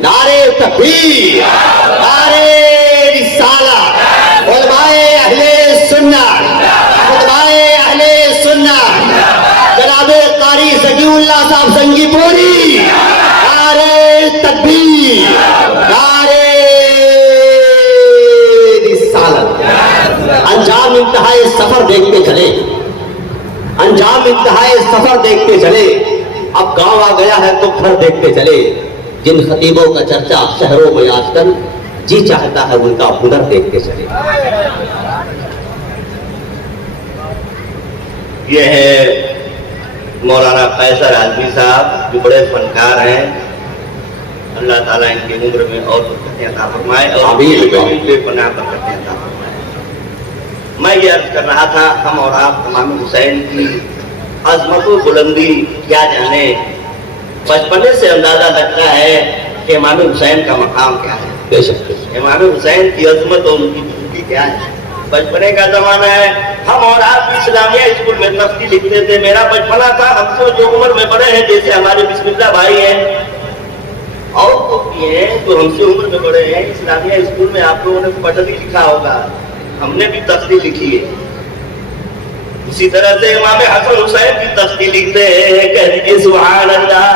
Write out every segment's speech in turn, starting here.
نعرے تکبیر، نعرے رسالت، علمائے اہل سنت، علمائے اہل سنت، جناب قاری ذکی اللہ صاحب سنگی پوری، نعرے تکبیر، نعرے رسالت۔ انجام انتہائے سفر دیکھتے چلے، انجام انتہائے سفر دیکھتے چلے، اب گاؤں آ گیا ہے تو گھر دیکھتے چلے، جن خطیبوں کا چرچا شہروں میں آج کل جی چاہتا ہے ان کا ہنر دیکھتے چلے۔ یہ ہے مولانا قیصر اعظمی صاحب جو بڑے فنکار ہیں، اللہ تعالیٰ ان کی عمر میں اور برکتیں عطا فرمائے اور بے پناہ برکتیں عطا فرمائے۔ میں یہ عرض کر رہا تھا، ہم اور آپ امام حسین کی عظمت و بلندی کیا جانے، بچپنے سے اندازہ لگتا ہے کہ امام حسین کا مقام کیا ہے، بے شک امام حسین کی عظمت اور ان کی بلندی کیا ہے۔ بچپنے کا زمانہ ہے، ہم اور آپ اسلامیہ اسکول میں تفتی لکھتے تھے، میرا بچپنا تھا، ہم سے جو عمر میں بڑے ہیں جیسے ہمارے بسم اللہ بھائی ہیں اور تو ہیں جو ہم سے عمر میں بڑے ہیں، اسلامیہ اسکول میں آپ لوگوں نے پٹری لکھا ہوگا، ہم نے بھی تفتی لکھی ہے۔ اسی طرح سے امام حسن حسین کی تفتی لکھتے ہیں، کہہ دیجیے سبحان اللہ۔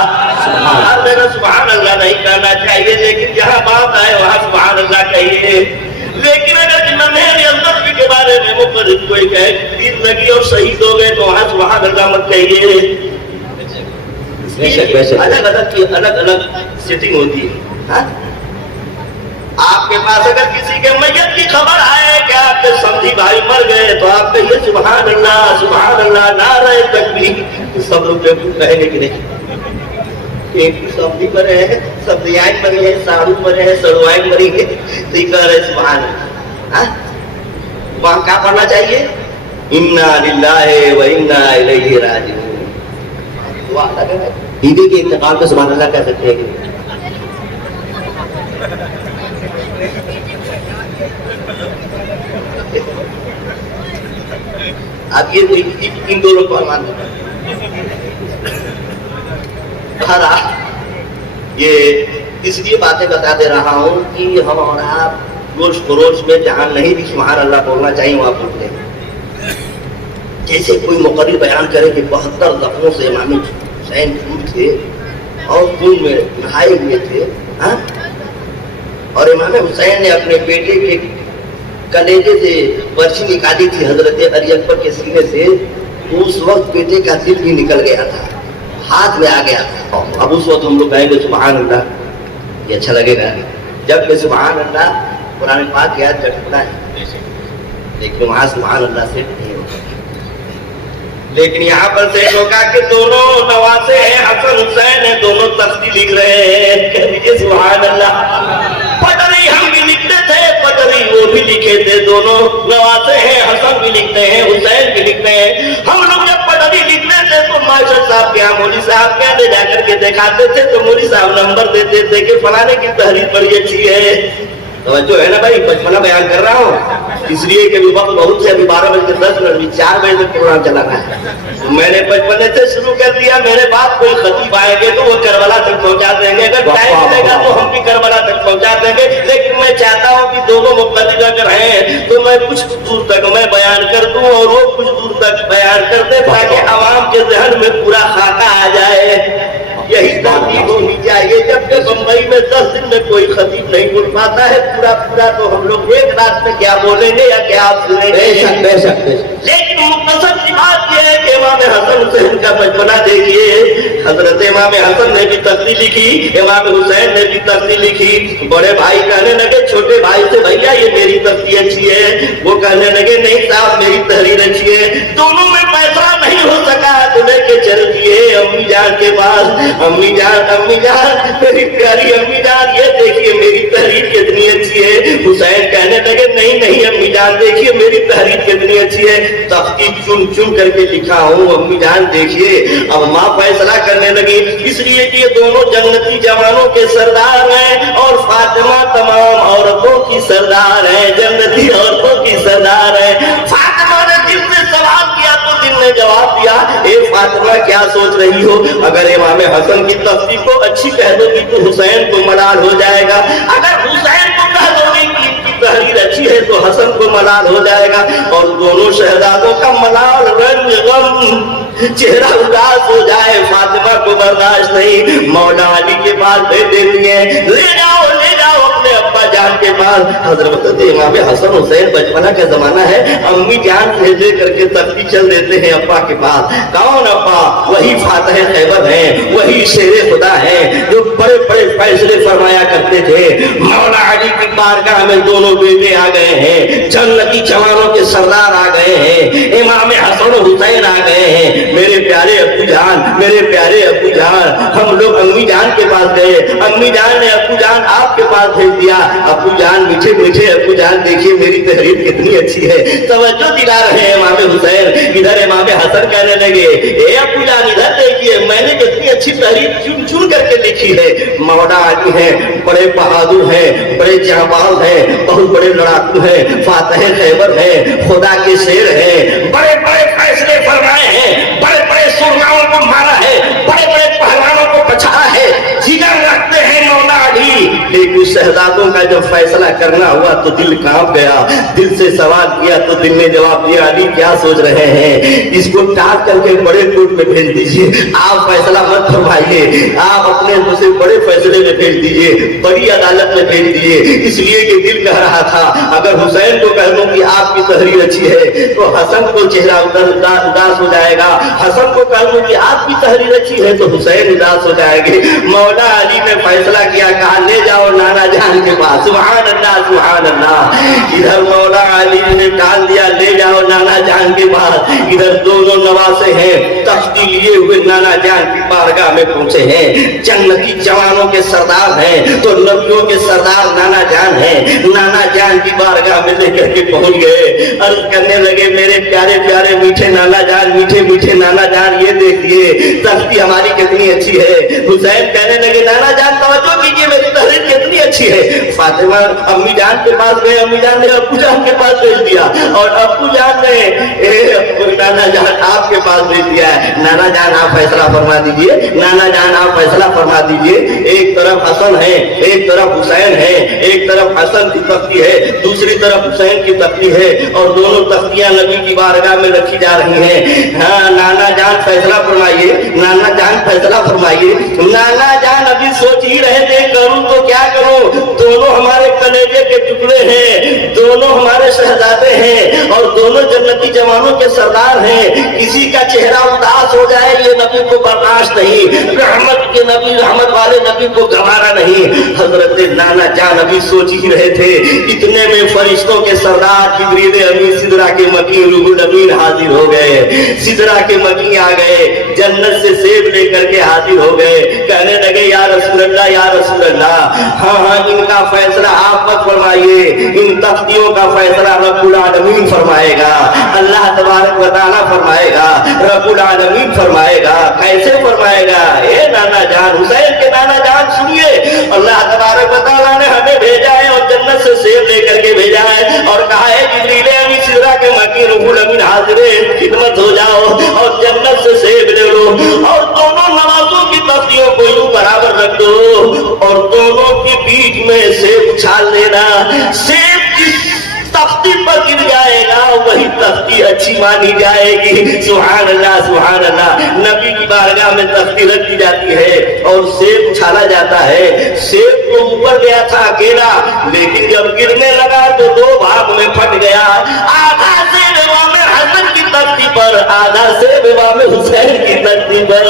سبحان اللہ نہیں کہنا چاہیے، لیکن جہاں بات آئے وہاں سبحان اللہ کہیے۔ لیکن اگر نمین النبی کے بارے میں مقرر کوئی کہے تیر لگی اور شہید ہو گئے تو وہاں سبحان اللہ مت کہیے۔ الگ الگ کی الگ الگ سیٹنگ ہوتی ہے۔ آپ کے پاس اگر کسی کے میت کی خبر آئے کہ آپ کے سمجھی بھائی مر گئے تو آپ کہیے سبحان اللہ، سبحان اللہ، نعرہ تکبیر۔ سب لوگ کہیں گے کہ نہیں، ایک سبزی مرے ہیں، سبزیاں مری ہیں، ساڑو مرے ہیں، سڑوائیں مری ہیں، تو یہ کہہ رہے سبحان اللہ۔ وہاں کیا پڑھنا چاہیے؟ انا للہ و انا الیہ راجعون۔ دعا لگا ہے، بیوی کے انتقال پہ سبحان اللہ کہہ سکتے ہیں کہ اب یہ ان دونوں کو مان لیں۔ یہ اس لیے باتیں بتا دے رہا ہوں کہ ہم اور آپ روش خروش میں جہاں نہیں بھی سبحان اللہ بولنا چاہیے وہاں بولتے ہیں۔ جیسے کوئی مقرر بیان کرے کہ 72 زخموں سے امام حسین دور تھے اور خون میں نہائے ہوئے تھے، اور امام حسین نے اپنے بیٹے کے کلیجے سے برچھی نکالی تھی حضرت علی اکبر کے سینے سے، تو اس وقت بیٹے کا دل بھی نکل گیا تھا، ہاتھ میں آ گیا تھا۔ اب اس وقت ہم لوگ کہیں گے سبحان اللہ، یہ اچھا لگے گا جب کہ سبحان اللہ قرآن پاک کی آیت پڑھا ہے، لیکن وہاں سبحان اللہ سے نہیں ہوگا۔ لیکن یہاں پر سے ہوگا کہ دونوں نواسے ہیں، حسن حسین ہیں، دونوں تفتی لکھ رہے ہیں، کہہ دیجیے سبحان اللہ۔ پٹری ہم بھی لکھتے تھے، پٹری وہ بھی لکھے تھے، دونوں نواسے ہیں، حسن بھی لکھتے ہیں، حسین بھی لکھتے ہیں۔ ہم لوگ جب پٹری لکھتے تھے تو ماشاء صاحب کیا مولوی صاحب کیا لے جا کر کے دکھاتے تھے تو مولوی صاحب نمبر دیتے تھے کہ فلانے کی تحریر بڑی اچھی ہے۔ توجہ ہے نا بھائی، بچپنا بیان کر رہا ہوں اس لیے کہ وقت بہت سے، ابھی 12 بجے 10 منٹ 4 بجے تک پروگرام چلانا ہے۔ میں نے بچپنے سے شروع کر دیا، میرے بعد کوئی خطیب آئیں گے تو وہ کربلا تک پہنچا دیں گے، اگر ٹائم ملے گا تو ہم بھی کربلا تک پہنچا دیں گے۔ لیکن میں چاہتا ہوں کہ دونوں مقتدی اگر ہیں تو میں کچھ دور تک میں بیان کر دوں اور وہ کچھ دور تک بیان کر دیں تاکہ عوام کے ذہن میں پورا خاکہ آ جائے۔ یہی ترتیب ہونی چاہیے، جبکہ بمبئی میں 10 دن میں کوئی خطیب نہیں بول پاتا ہے پورا تو ہم لوگ ایک رات میں کیا بولیں گے یا کیا آپ سنیں گے؟ بے شک بے شک بے شک۔ لیکن مختصر سی بات یہ ہے کہ امام حسن حسین کا بچپنا دیکھیے، حضرت امام حسن نے بھی تفسیر لکھی، امام حسین نے بھی تفسیر لکھی۔ بڑے بھائی کہنے لگے چھوٹے بھائی سے بھیا یہ میری تفسیر اچھی ہے، وہ کہنے لگے نہیں صاحب میری تحریر اچھی ہے۔ دونوں میں فیصلہ نہیں ہو سکا تو لے کے چل دیے امی جان کے پاس، امی جان میری پیاری امی جان یہ دیکھیے میری تحریر کتنی اچھی ہے۔ حسین کہنے لگے نہیں امی جان دیکھیے میری تحریر کتنی اچھی ہے، تحقیق چن چن کر کے لکھا ہوں امی جان دیکھیے۔ اب ماں فیصلہ کرنے لگی، اس لیے کہ یہ دونوں جنتی جوانوں کے سردار ہیں اور فاطمہ تمام عورتوں کی سردار ہے، جنتی عورتوں کی سردار ہے۔ فاطمہ نے دل سے سوال کیا تو دل نے جواب دیا، اے फातिमा क्या सोच रही हो, अगर इमाम हसन की तख्ती को अच्छी कह दोगी तो हुसैन को मलाल हो जाएगा, अगर हुसैन को कह दोगी कि इनकी तहरीर अच्छी है तो हसन को मलाल हो जाएगा, और दोनों शहजादों का मलाल रंग गम चेहरा उदास हो जाए। फातिमा को बर्दाश्त नहीं, मौला अली के पास भेज देती है, ले जाओ अपने अब्बा जान के पास। हजरत इमाम हसन हुसैन बचपना का जमाना है, अम्मी जान भेज करके तख्ती चल देते हैं अब्बा के पास। कौन अब्बा? वही फातह खैबर हैं, वही शेर खुदा हैं जो बड़े बड़े फैसले फरमाया करते थे। मौला अली की बारगाह में दोनों बेटे आ गए हैं, जन्नती जवानों के सरदार आ गए हैं, इमाम हसन हुसैन आ गए हैं। मेरे प्यारे अब्बू जान, मेरे प्यारे अब्बू जान, हम लोग अम्मी जान के पास गए, अम्मी जान ने अब्बू जान आपके पास भेज दिया। अब्बू जान मीठे मीठे अब्बू जान देखिए मेरी तहरीर कितनी अच्छी है, तवज्जो दिला रहे हैं इमाम हुसैन। इधर इमाम हसन कहने लगे, ए अब्बू जान इधर देखिए मैंने कितनी अच्छी तहरीर चुन चुन करके लिखी है। मौला अली हैं, बड़े बहादुर हैं, बड़े जांबाज हैं, बहुत बड़े लड़ाकू हैं, फातह खैबर हैं, खुदा के शेर हैं, बड़े बड़े फैसले फरमाए हैं, बड़े बड़े सुरनाओं को मारा है, बड़े बड़े पहलवानों को बचाया है, जिगर रखते हैं मौला अली। लेकिन शहजादों का जब फैसला करना हुआ तो दिल कांप गया, दिल से सवाल किया तो दिल ने जवाब दिया, अली क्या सोच रहे हैं, इसको टाट करके बड़े कोर्ट में भेज दीजिए, आप फैसला मत फरमाइए, आप अपने दूसरे बड़े फैसले में भेज दीजिए, बड़ी अदालत में भेज दीजिए। इसलिए कि दिल कह रहा था अगर हुसैन को कह दूं कि आपकी तहरीर अच्छी है तो हसन को चेहरा उदास हो जाएगा, हसन को कह दूं कि आपकी तहरीर अच्छी है तो हुसैन उदास हो जाएंगे। मौला अली ने फैसला किया, कहा ले जाओ नाना जान के पास। सुभान अल्लाह, सुभान अल्लाह। इधर मौला अली ने टाल दिया, ले जाओ नाना जान के पास। इधर दोनों नवासे हैं, तख्ती लिए हुए नाना जान की बारगाह में पहुंचे हैं, जन्नती जवानों के सरदार हैं तो नबियों के सरदार नाना जान हैं। नाना जान की बारगाह में लेकर के पहुंच गए, अर्ज करने लगे, मेरे प्यारे प्यारे मीठे नाना जान, मीठे मीठे नाना जान, ये देखिए तख्ती हमारी कितनी अच्छी है। हुसैन कहने लगे, नाना जान तवज्जो कीजिए मेरी तहरीर कितनी अच्छी है। फातिमा अम्मी जान के पास गए, अम्मी जान ने अब्बू जान के पास भेज दिया, और अब्बू जान ने नाना जान आपके पास भेज दिया है। नाना जान आप फैसला फरमा दीजिए, नाना जान आप फैसला फरमा दीजिए। एक तरफ हसन है, एक तरफ हुसैन है, एक तरफ हसन की तख्ती है, दूसरी तरफ हुसैन की तख्ती है, और दोनों तख्तियां नबी की बारगाह में रखी जा रही हैं। हाँ नाना जान फैसला फरमाइए, नाना जान फैसला फरमाइए। नाना जान अभी सोच ही रहे थे करूं तो क्या करूं, दोनों हमारे कलेजे के टुकड़े हैं, दोनों हमारे शहजादे हैं, और दोनों जन्नती जवानों के सरदार हैं, किसी का चेहरा उदास हो जाए ये नबी को बर्दाश्त नहीं, रहमत के नबी, रहमत वाले नबी को गवारा नहीं। हजरत नाना जान अभी सोच ही रहे थे, इतने में फरिश्तों के सरदार जिब्रील अमीन सिदरा के मकीन रूहुल अमीन हाजिर हो गए। सिदरा के मकीन आ गए, जन्नत से सेब लेकर के हाजिर हो गए, कहने लगे या रसूल अल्लाह, या रसूल अल्लाह, हाँ हाँ इनका फैसला आप मत फरमाइए, इन तख्तियों का फैसला रब्बुल आलमीन फरमाएगा, अल्लाह तबारक व तआला फरमाएगा, रब्बुल आलमीन फरमाएगा। कैसे फरमाएगा? ए नाना जान, हुसैन के नाना जान सुनिए, अल्लाह तबारक व तआला ने हमें भेजा है और जन्नत से सेब लेकर के भेजा है, और कहा है जिब्रील अमीन सिदरा के मकीन रूहुल अमीन हाजिर है, खिदमत हो जाओ और जन्नत से सेब ले लो, और दोनों नवाजों की तख्तियों को यूं बराबर रख दो, और दोनों के बीच में सेब उछाल देना, सेब जिस तख्ती पर गिर जाएगा वही तख्ती अच्छी मानी जाएगी। सुभान अल्लाह, सुभान अल्लाह। नबी की बारगाह में तख्ती रख दी जाती है और सेब उछाला जाता है। सेब तो ऊपर गया था अकेला, लेकिन जब गिरने लगा तो दो भाग में फट गया, आधा सेब इमाम हसन की तख्ती पर, आधा सेब इमाम हुसैन की तख्ती पर।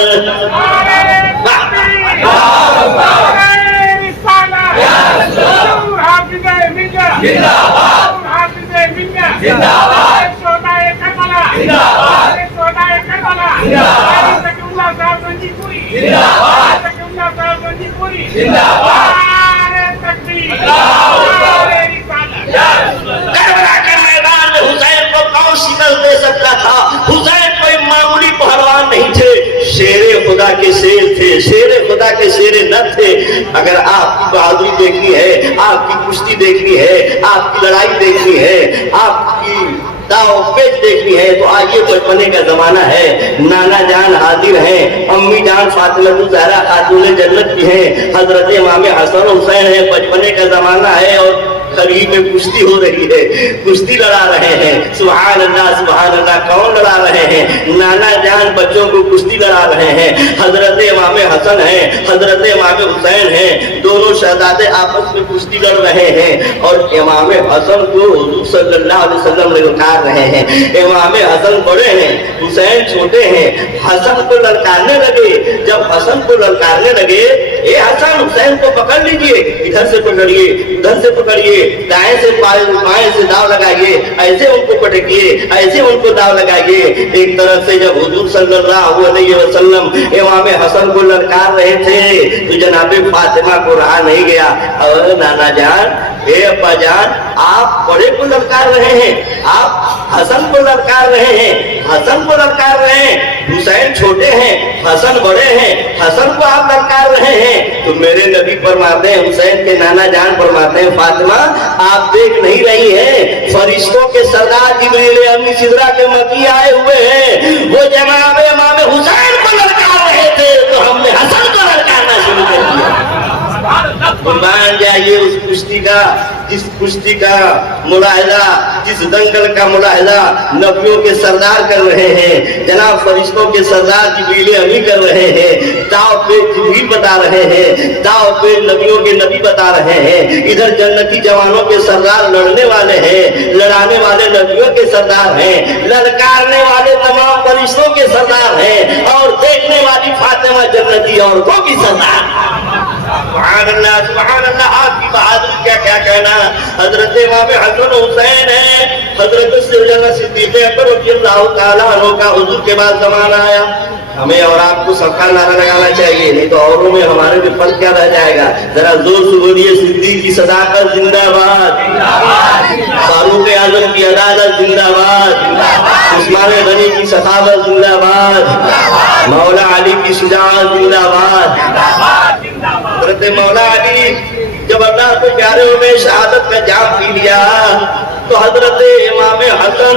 करबला के मैदान में हुसैन को कौन शिकस्त दे सकता था? हुसैन कोई मामूली पहलवान नहीं थे, शेरे खुदा के शेर थे, शेरे खुदा के शेरे न थे। अगर आपकी बहादुरी देखनी है, आपकी कुश्ती देखनी है, आपकी लड़ाई देखनी है, आपकी दाव पेच देखनी है तो आइए, बचपने का जमाना है। नाना जान हाजिर हैं, अम्मी जान फातिमा ज़हरा खातून जन्नत की हैं, हजरत इमाम हसन हुसैन है। बचपने का जमाना है और करीब में कुश्ती हो रही है, कुश्ती लड़ा रहे हैं। सुभान अल्लाह, कौन लड़ा रहे हैं? नाना जान बच्चों को कुश्ती लड़ा रहे हैं। हजरत इमाम हसन है, हजरत इमाम हुसैन है, दोनों शहजादे आपस में कुश्ती लड़ रहे हैं और इमाम हसन को हुजूर सल्लल्लाहु अलैहि वसल्लम ललकार रहे हैं। इमाम हसन बड़े हैं, हुसैन छोटे हैं। हसन को ललकारने लगे। जब हसन को ललकारने लगे, ए हसन, हुसैन को पकड़ लीजिए, इधर से पकड़िए, उधर से पकड़िए, दाएं से बाएं से दाव लगाइए, ऐसे उनको पटकिए, ऐसे उनको दाव लगाइए। एक तरफ से जब हुजूर सल्लल्लाहु अलैहि वसल्लम इमाम हसन को ललकार रहे थे तो जनाबे फातिमा को रहा नहीं गया। और नाना जान, ए अब्बा जान, आप बड़े को ललकार रहे हैं, आप हसन को ललकार रहे हैं, हसन को ललकार रहे हैं, हुसैन छोटे हैं, हसन बड़े हैं, हसन को आप ललकार रहे हैं। तो मेरे नबी फरमाते हैं, हुसैन के नाना जान फरमाते हैं, फातिमा आप देख नहीं रही हैं, फरिश्तों के सरदार जिब्रील अमीन सिदरा के मकी आए हुए हैं, वो जनाब इमाम हुसैन को ललकार रहे थे तो हमने हसन को ललकारना शुरू कर दिया। मान जाइए उस कुश्ती का, जिस कुश्ती का मुलाहिदा, जिस दंगल का मुलाहिदा नबियों के सरदार कर रहे हैं, जनाब फरिश्तों के सरदार जिब्रील अमीन कर रहे हैं, दाव पे जिब्रील बता रहे हैं, दाव पे नबियों के नबी बता रहे हैं। इधर जन्नती जवानों के सरदार लड़ने वाले हैं, लड़ाने वाले नबियों के सरदार हैं, ललकारने वाले तमाम फरिश्तों के सरदार हैं और देखने वाली फातिमा जन्नती औरतों की सरदार। सुभान अल्लाह, आपकी बहादुरी क्या क्या कहना। हजरत इमाम हसन हुसैन है, हजरत सिद्दीक़ अकबर रज़ियल्लाहु ताला अन्हु का हुजूर के बाद ज़माना आया। हमें और आपको सबका नारा लगाना चाहिए, नहीं तो औरों में हमारे में फर्क क्या रह जाएगा। जरा जोर से बोलिए, सिद्दीक़ की सदाकत जिंदाबाद, फारूक आजम की अदालत जिंदाबाद, उस्मान गनी की सखावत जिंदाबाद, मौला अली की शुजाअत जिंदाबाद। हज़रत मौला अली जब अल्लाह के प्यारे में शहादत का जाम पी लिया तो हजरत इमाम हसन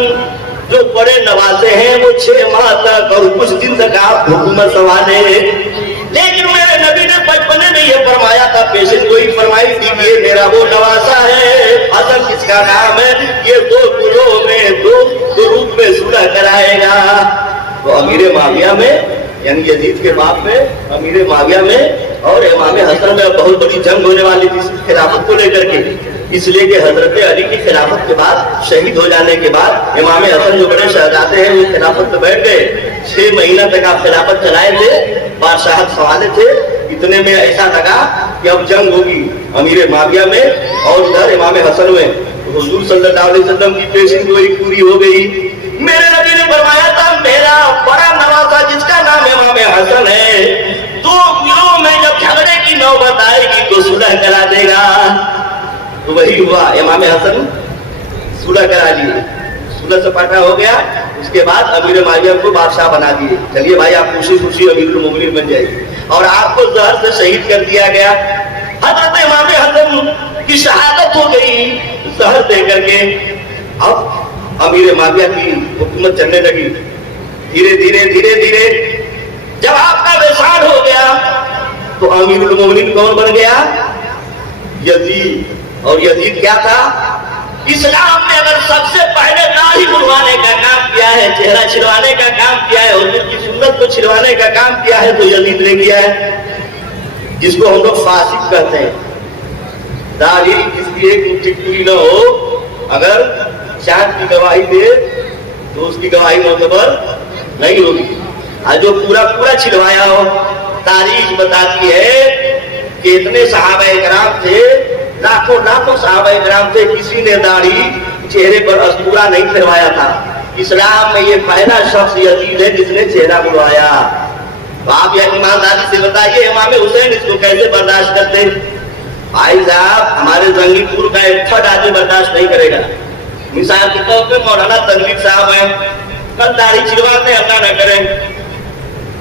जो बड़े नवासे हैं वो 6 माह तक और कुछ दिन तक आप हुकूमत संभाले। लेकिन मेरे नबी ने बचपने में ये फरमाया था, पेशेंट गोई फरमाई थी कि ये मेरा वो नवासा है। हसन किसका नाम है? ये 2 गुलों में 2 रूप में सुलह कराएगा। तो अमीर माविया में, यानी यजीद के बाप में, अमीर माविया में और इमाम हसन में बहुत बड़ी जंग होने वाली थी खिलाफत को लेकर के। इसलिए कि हजरत अली की खिलाफत के बाद, शहीद हो जाने के बाद, इमाम हसन जो बड़े शहजादे हैं वो खिलाफत में बैठ गए। 6 महीना तक आप खिलाफत चलाए थे, बादशाहत संभाले थे। इतने में ऐसा लगा कि अब जंग होगी अमीर माविया में और इधर इमाम हसन में। हुजूर सल्लल्लाहु अलैहि वसल्लम की पेशिंग गोई पूरी हो गई। मेरे नबी ने फरमाया था, मेरा बड़ा नवासा जिसका नाम इमाम हसन है, 2 गुलों में जब झगड़े की नौबत आएगी तो सुलह करा देगा। तो वही हुआ, इमाम हसन सुलह करा लिए, सुलह सपाटा हो गया। उसके बाद अमीर माविया को बादशाह बना दिए। चलिए भाई, आप खुशी खुशी अमीरुल मोमिनीन बन जाइए और आपको जहर से शहीद कर दिया गया। हजरत इमाम हसन की शहादत हो गई जहर दे करके। अब अमीर माविया की हुकूमत चलने लगी। धीरे धीरे धीरे धीरे जब आपका वेसाल हो गया तो अमीरुल मोमिनीन कौन बन गया? यजीद। और यजीद क्या था? इस्लाम ने अगर सबसे पहले दाढ़ी मुड़वाने का काम किया है, चेहरा छिलवाने का काम किया है, हुजूर की सुन्नत को छिलवाने का काम किया है, तो यजीद ने किया है, जिसको हम लोग फासिक कहते हैं। दाढ़ी किसकी एक मुट्ठी पूरी न हो, अगर चांद की गवाही दे तो उसकी गवाही मोतबर नहीं होगी। और जो पूरा पूरा छिलवाया हो, तारीख बताती है कि इतने सहाबा इकराम थे, लाखों लाखों सहाबा इकराम थे, किसी ने दाढ़ी चेहरे पर अस्तूरा नहीं फिरवाया था। इस्लाम में ये पहला शख्स यजीद है जिसने चेहरा बुलवाया। तो आप यह ईमानदारी से बताइए, इमाम हुसैन इसको कैसे बर्दाश्त करते? भाई साहब, हमारे जंगीपुर का एक फट आदमी बर्दाश्त नहीं करेगा। मिसाल के तौर पे मौलाना तनवीर साहब हैं, कल दाढ़ी छिलवाते अल्लाह न करें,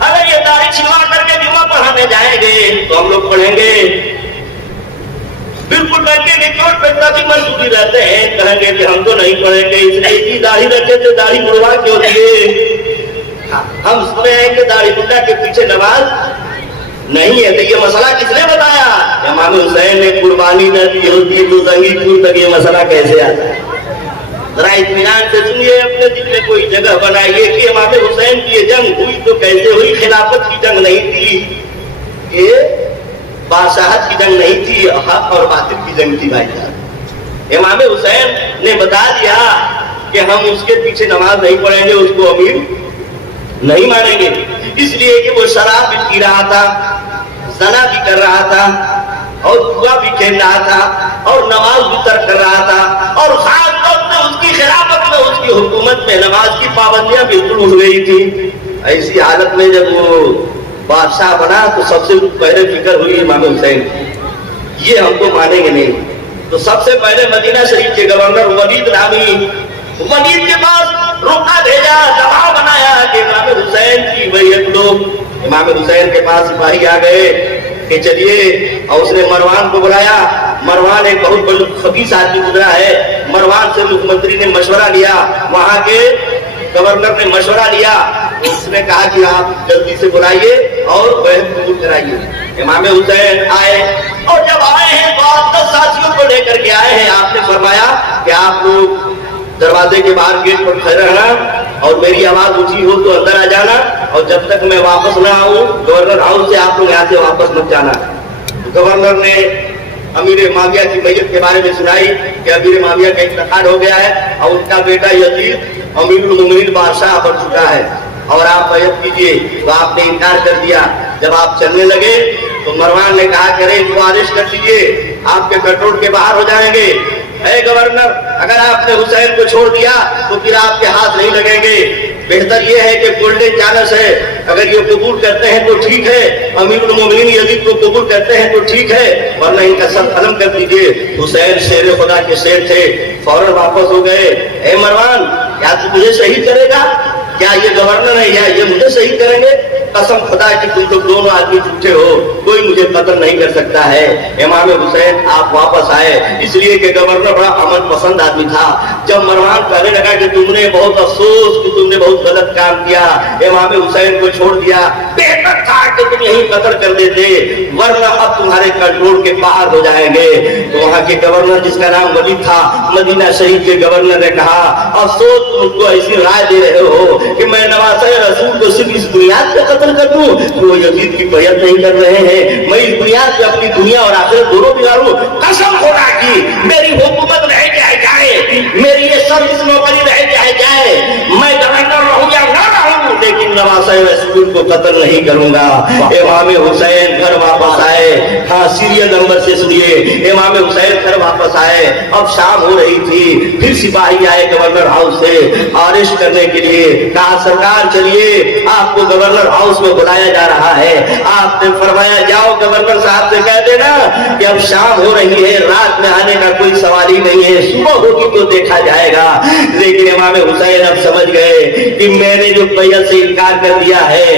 अगर ये दाढ़ी छिलवा करके जुमा पढ़ाने जाएंगे तो हम लोग पढ़ेंगे بالکل ننگے نکاح پہ تبھی منصوبی رہتے ہیں، کہیں گے کہ ہم تو نہیں پڑھیں گے، اس لیے کی داڑھی رکھے تھے، داڑھی بڑھوا کیوں دیے؟ ہم سنے ہیں کہ داڑھی بڈھا کے پیچھے نماز نہیں ہے، تو یہ مسئلہ کس نے بتایا؟ امام حسین نے قربانی نہ دی ہوتی تو زنگی پور تک یہ مسئلہ کیسے آتا ہے؟ ذرا اطمینان سے سنیے، اپنے دل میں کوئی جگہ بنائیے کہ امام حسین کی یہ جنگ ہوئی تو کیسے ہوئی؟ خلافت کی جنگ نہیں تھی، یہ بادشاہت کی جنگ نہیں تھی، حق اور باطل کی جنگ تھی بھائی صاحب۔ امام حسین نے بتا دیا کہ ہم اس کے پیچھے نماز نہیں پڑھیں گے، اس کو امیر نہیں مانیں گے، اس لیے کہ وہ شراب بھی پی رہا تھا، زنا بھی کر رہا تھا، اور جوا بھی کھیل رہا تھا، اور نماز بھی ترک کر رہا تھا، اور خاص طور سے اس کی خلافت میں، اس کی حکومت میں نماز کی پابندیاں بالکل اٹھ گئی تھی۔ ایسی حالت میں جب وہ بادشاہ بنا تو سب سے پہلے فکر ہوئی امام حسین کی، یہ ہم کو مانیں گے نہیں، تو سب سے پہلے مدینہ شریف کے گورنر ولید نامی ولید کے پاس روکا بھیجا، دباؤ بنایا کہ امام حسین کی بیعت لو۔ امام حسین کے پاس سپاہی آ گئے کہ چلیے، اور اس نے مروان کو بلایا۔ مروان ایک بہت بڑا خبیث آدمی گزرا ہے، مروان سے مکھ منتری نے مشورہ لیا، وہاں کے گورنر نے مشورہ لیا، اس نے کہا کہ آپ جلدی سے بلائیے اور بیعت قبول کرائیے۔ امام حسین آئے، اور جب آئے ہیں تو آپ 10 ساتھیوں کو لے کر کے آئے ہیں۔ آپ نے فرمایا کہ آپ لوگ دروازے کے باہر گیٹ پر کھڑے رہنا، اور میری آواز اونچی ہو تو اندر آ جانا، اور جب تک میں واپس نہ آؤں گورنر ہاؤس سے آپ لوگ یہاں سے واپس مت جانا۔ گورنر نے امیر معاویہ کی میت کے بارے میں سنائی کہ امیر معاویہ کا انتقال ہو گیا ہے، اور ان کا بیٹا یزید امیر المومنین بادشاہ بن چکا ہے، اور آپ بیعت کیجیے۔ تو آپ نے انکار کر دیا۔ جب آپ چلنے لگے تو مروان نے کہا کہ گزارش کر دیجیے، آپ کے کنٹرول کے باہر ہو جائیں گے۔ اے گورنر، اگر آپ نے حسین کو چھوڑ دیا تو پھر آپ کے ہاتھ نہیں لگیں گے، بہتر یہ ہے کہ گولڈن چانس ہے، اگر یہ قبول کرتے ہیں تو ٹھیک ہے، امیر المومنین یزید کو قبول کرتے ہیں تو ٹھیک ہے، ورنہ ان کا سب ختم کر دیجیے۔ حسین شیر خدا کے شیر تھے، فوراً واپس ہو گئے۔ اے مروان، کیا تو مجھے شہید کرے گا؟ کیا یہ گورنر ہے یا یہ مجھے شہید کریں گے؟ قسم خدا کی تم لوگ دونوں آدمی جھوٹے ہو، کوئی مجھے قتل نہیں کر سکتا ہے۔ امام حسین آپ واپس آئے، اس لیے کہ گورنر بڑا امن پسند آدمی تھا۔ جب مروان کہنے لگا کہ تم نے بہت افسوس کہ تم نے بہت غلط کام کیا، امام حسین کو چھوڑ دیا، بہتر تھا کہ تم یہیں قتل کر دیتے، ورنہ اب تمہارے کنٹرول کے باہر ہو جائیں گے۔ تو وہاں کے گورنر جس کا نام ولید تھا، مدینہ شریف کے گورنر نے کہا افسوس تم کو ایسی رائے دے رہے ہو کہ میں نواسۂ رسول کو صرف اس بنیاد پہ قتل کر دوں کہ وہ یزید کی بیعت نہیں کر رہے ہیں، میں اس بنیاد پہ اپنی دنیا اور آخرت دونوں بگاڑوں؟ قسم خدا کی میری حکومت رہ جائے، میری یہ سروس نوکری رہ جائے، میں گورنر رہوں یا نہ رہوں، لیکن نواسۂ رسول کو قتل نہیں کروں گا۔ امام حسین گھر واپس آئے۔ ہاں، سیریل نمبر سے سنیے، امام حسین گھر واپس آئے، اب شام ہو رہی تھی، پھر سپاہی آئے گورنر ہاؤس سے اریسٹ کرنے کے لیے۔ کہا سرکار چلیے، آپ کو گورنر ہاؤس میں بلایا جا رہا ہے۔ آپ نے فرمایا جاؤ گورنر صاحب سے کہہ دینا کہ اب شام ہو رہی ہے، رات میں آنے کا کوئی سوال ہی نہیں ہے، صبح ہوگی تو دیکھا جائے گا۔ لیکن امام حسین اب سمجھ گئے کہ میں نے جو بیعت سے انکار کر دیا ہے،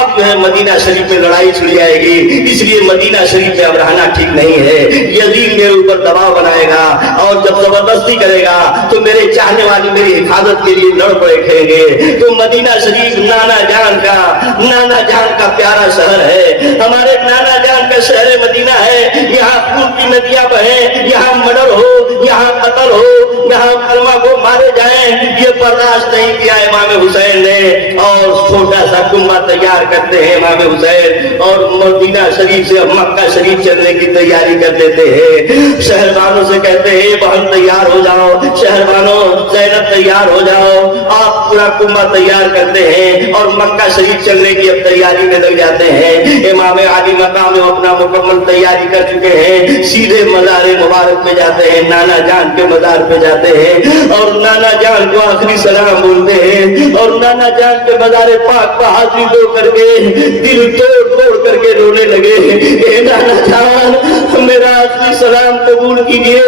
اب جو ہے مدینہ شریف میں لڑائی چھڑ جائے گی، اس لیے مدینہ شریف میں اب رہنا ٹھیک نہیں ہے۔ یزید میرے اوپر دباؤ بنائے گا، اور جب زبردستی کرے گا تو میرے چاہنے والے میری حفاظت کے لیے لڑ بیٹھیں گے۔ تو مدینہ شریف نانا جان کا پیارا شہر ہے، ہمارے نانا جان کا شہر مدینہ ہے، یہاں خون کی ندیاں بہیں، یہاں مرڈر ہو، یہاں قتل ہو، یہاں کلمہ کو مارے جائیں، یہ برداشت نہیں کیا امام حسین نے، اور چھوٹا سا کنبہ تیار کرتے ہیں امام حسین، اور مدینہ شریف سے مکہ شریف چلنے کی تیاری کر دیتے ہیں۔ شہربانوں سے کہتے ہیں بہن تیار ہو جاؤ، شہربانوں زینب تیار ہو جاؤ، آپ پورا کنبہ تیار کرتے ہیں اور مکہ شریف چلنے کی اب تیاری میں لگ جاتے ہیں۔ امام علی مقام اپنا مکمل تیاری کر چکے ہیں، سیدھے مزار مبارک پہ جاتے ہیں، نانا جان کے مزار پہ جاتے ہیں، اور نانا جان کو آخری سلام بولتے ہیں، اور نانا جان کے مزار پاک پہ حاضری دو کر کے دل توڑ کر کے رونے لگے۔ اے نانا جان میرا آخری سلام قبول کیجیے،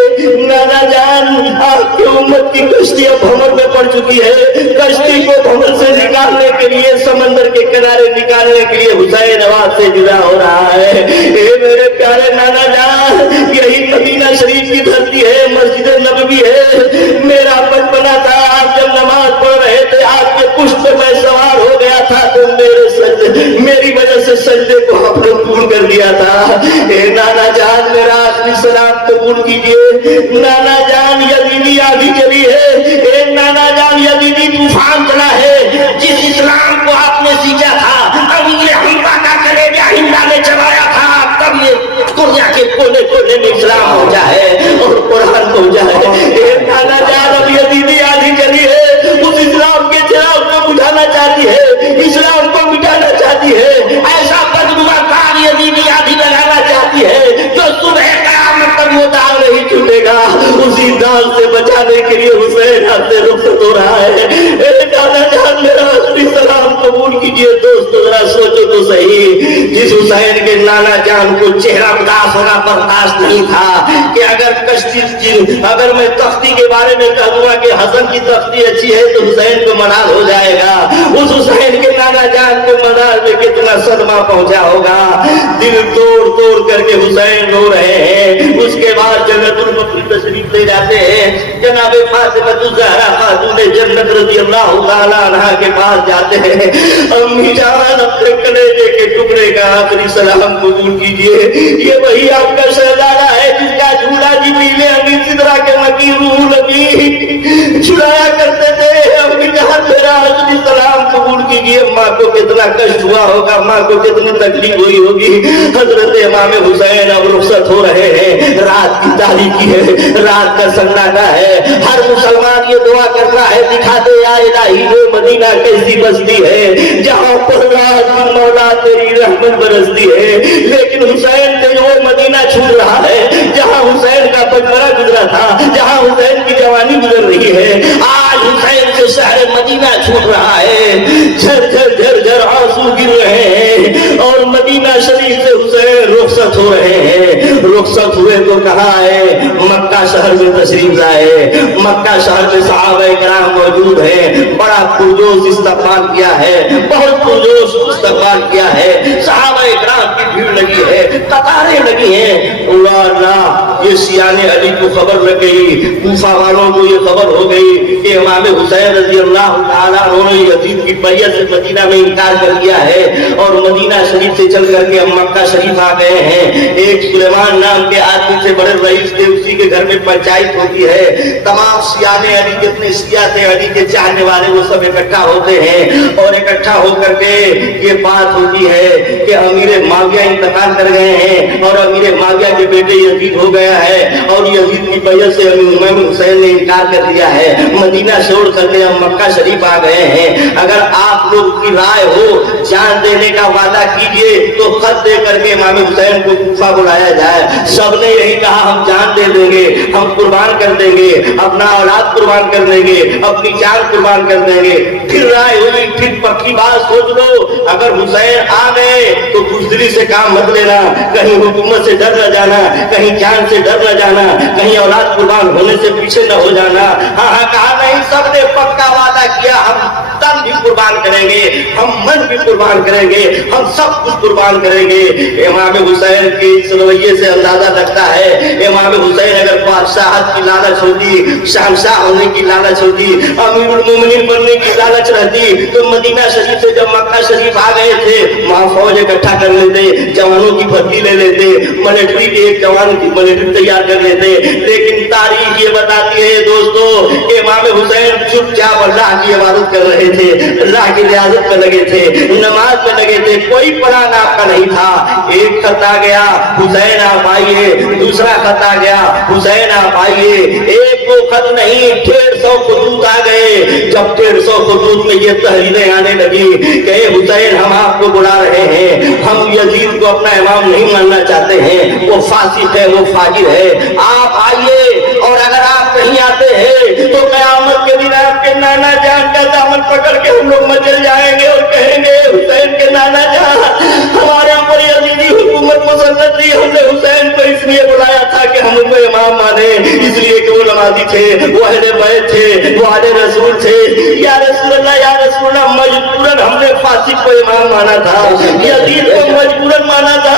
نانا جان آپ کی امت کی کشتی اب بھنور میں پڑ چکی ہے، کشتی کو بھنور سے نکالنے کے لیے، سمندر کے کنارے نکالنے کے لیے حسین آباد سے جدا ہو رہا ہے۔ اے میرے پیارے نانا جان، یہی مدینہ शरीफ की धरती है, मस्जिद नबवी है। मेरा बचपना था, आप जब नमाज पढ़ रहे थे, आपके पुष्प पे मैं सवार हो गया था, तो मेरे सजदे, मेरी वजह से सजदे को आपने पूर्ण कर दिया था। ए नाना जान, मेरा आखिरी सलाम कबूल कीजिए। नाना जान, यदीदी आधी चली है। ए नाना जान, यदीदी तूफान चला है। जिस इस्लाम को आपने सींचा था, अमीर हम्मा का कलेजा हिंदा ने चलाया था, तब ये दुनिया के कोने कोने में इस्लाम पहुंचा है और कुरान पहुंचा है। ए नाना जान, अब यदीदी आधी चली है, उस इस्लाम के चिराग को बुझाना चाहती है, इस्लाम को मिटाना चाहती है। ऐसा बदनुमा कार यदीदी आधी लगाना चाहती है, जो सुबह कयामत तक वो दाग नहीं छूटेगा। उसी दाग से बचाने के लिए हुसैन आपसे रुखसत हो रहा है। ए नाना जान, मेरा आखिरी सलाम कबूल कीजिए। दोस्तों, जरा सोचो तो सही, जिस हुसैन के नाना जान को चेहरा उदास होना बर्दाश्त नहीं था कि अगर मैं तख्ती के बारे में कहूंगा कि हसन की तख्ती अच्छी है तो हुसैन को मनाल हो जाएगा। उस हुसैन के नाना जान को मनाल में कितना सदमा पहुंचा होगा। दिल तोड़ तोड़ करके हुसैन रो रहे हैं। उसके बाद जन्नतुल बकरी तशरीफ ले जाते हैं। जनाब फातिमातुज़ ज़हरा खातून जन्नत रज़ियल्लाहु ताला अन्हा के पास जाते हैं। अम्मी जान, अपने कलेजे के टुकड़े का आखिरी सलाम कबूल कीजिए। ये वही आपका शहजादा है जिसका झूला जिब्रील अमीन सिदरा के मकीर रूह लगी छुड़ाया करते थे। अम्मी जान, मेरा आखिरी सलाम कबूल कीजिए। माँ को कितना कष्ट हुआ होगा, माँ को कितनी तकलीफ हुई होगी। हजरत इमाम हुसैन अब रुखसत हो रहे हैं। रात की तारीकी है, रात का सन्नाटा है। हर मुसलमान ये दुआ करना है, दिखा दे या इलाही वो मदीना कैसी बस्ती है जहाँ पर रात दिन मौला तेरी रहमत बरसती है। लेकिन हुसैन से वो मदीना छूट रहा है जहाँ हुसैन का बचपना गुजरा था, जहाँ हुसैन की जवानी गुजर रही है। आज हुसैन से शहर मदीना छूट रहा है। झर झर झर झर आंसू गिर रहे हैं और मदीना शरीफ से हुसैन रुखसत हो रहे हैं। रुखसत हुए तो कहाँ है, मक्का शहर में तशरीफ लाए। मक्का शहर में सहाबाए किराम मौजूद हैं। बड़ा पुरजोश इस्तकबाल किया है, बहुत पुरजोश इस्तकबाल किया है। सहाबाए किराम की भीड़ लगी है, कतारें लगी हैं। अल्लाह, ये सियाने अली को खबर लग गई, कूफा वालों को ये खबर हो गई कि इमाम हुसैन रज़ियल्लाहु ताला अन्हु यजीद की बैयत से मदीना में इनकार कर दिया है और मदीना शरीफ से चल करके हम मक्का शरीफ आ गए हैं। एक सुलेमान नाम के आदमी से बड़े रईस थे, उसी के घर में पंचायत होती है। तमाम सियाने अली जितने सिया थे, अली के चाहने वाले, वो सब इकट्ठा होते हैं और इकट्ठा होकर के ये बात होती है कि अमीर माविया इंतकाल कर गए हैं और अमीर माविया के बेटे यजीद हो गया है और यजीद की बैयत से इमाम हुसैन ने इनकार कर दिया है। मदीना छोड़ करके हम मक्का शरीफ आ गए हैं। अगर आप लोग की राय हो, जान देने का वादा कीजिए तो खत दे करके इमाम हुसैन को कूफा बुलाया जाए। सबने यही कहा, हम जान दे देंगे, हम कुर्बान कर देंगे, अपना औलाद कुर्बान कर देंगे, अपनी जान कुर्बान कर देंगे। फिर राय हुई, फिर पक्की बात सोच लो, अगर हुसैन आ गए तो बुज़दिली से काम मत लेना, कहीं हुकूमत से डर न जाना, कहीं जान से डर न जाना, कहीं औलाद कुर्बान होने से पीछे न हो जाना। हाँ, कहा नहीं, सबने पक्का वादा किया, हम तन भी कुर्बान करेंगे, हम मन भी कुर्बान करेंगे, हम सब कुछ कुर्बान करेंगे। इमाम हुसैन के इस रवैये से अंदाजा लगता है, इमाम हुसैन अगर बादशाहत की लालच होती, शहंशाह होने की लालच होती, अमीरुल मोमिनीन बनने की लालच रहती तो मदीना शरीफ से जब मक्का शरीफ आ गए थे, वहां फौज इकट्ठा कर लेते, जवानों की भर्ती ले लेते, मिलिट्री के एक जवान की मिलिट्री तैयार कर लेते। लेकिन तारीख ये बताती है दोस्तों कि इमाम हुसैन चुपचाप अल्लाह की इबादत कर रहे थे, अल्लाह की रियाजत में लगे थे, नमाज में लगे थे, कोई प्लान आपका नहीं था। एक खत आ गया, हुसैन आप आइए, दूसरा खत आ गया, हुसैन आप आइए। एक को खत नहीं, 150 खतूत आ गए। जब 150 खतूत में ये तहरीरें आने लगी कि हुसैन हम आपको बुला रहे हैं, हम यजीद को अपना इमाम नहीं मानना चाहते हैं, वो फासिक है, वो फाजिर है, आप आइए। और अगर आप नहीं आते हैं तो क़यामत के दिन आपके नाना जान का दामन पकड़ के हम लोग मचल जाएंगे और कहेंगे, हुसैन के नाना जान, हमारे ऊपर यजीदी हुकूमत मुसल्लत थी, हमने हुसैन को इसलिए बुलाया था कि हम उनको इमाम माने, इसलिए कि वो नमाजी थे, वो अहले बैत थे, वो अहले रसूल थे। या रसूल अल्लाह, या रसूल अल्लाह, मजबूरन हमने फासिक को इमाम माना था, यजीद को मजबूरन माना था।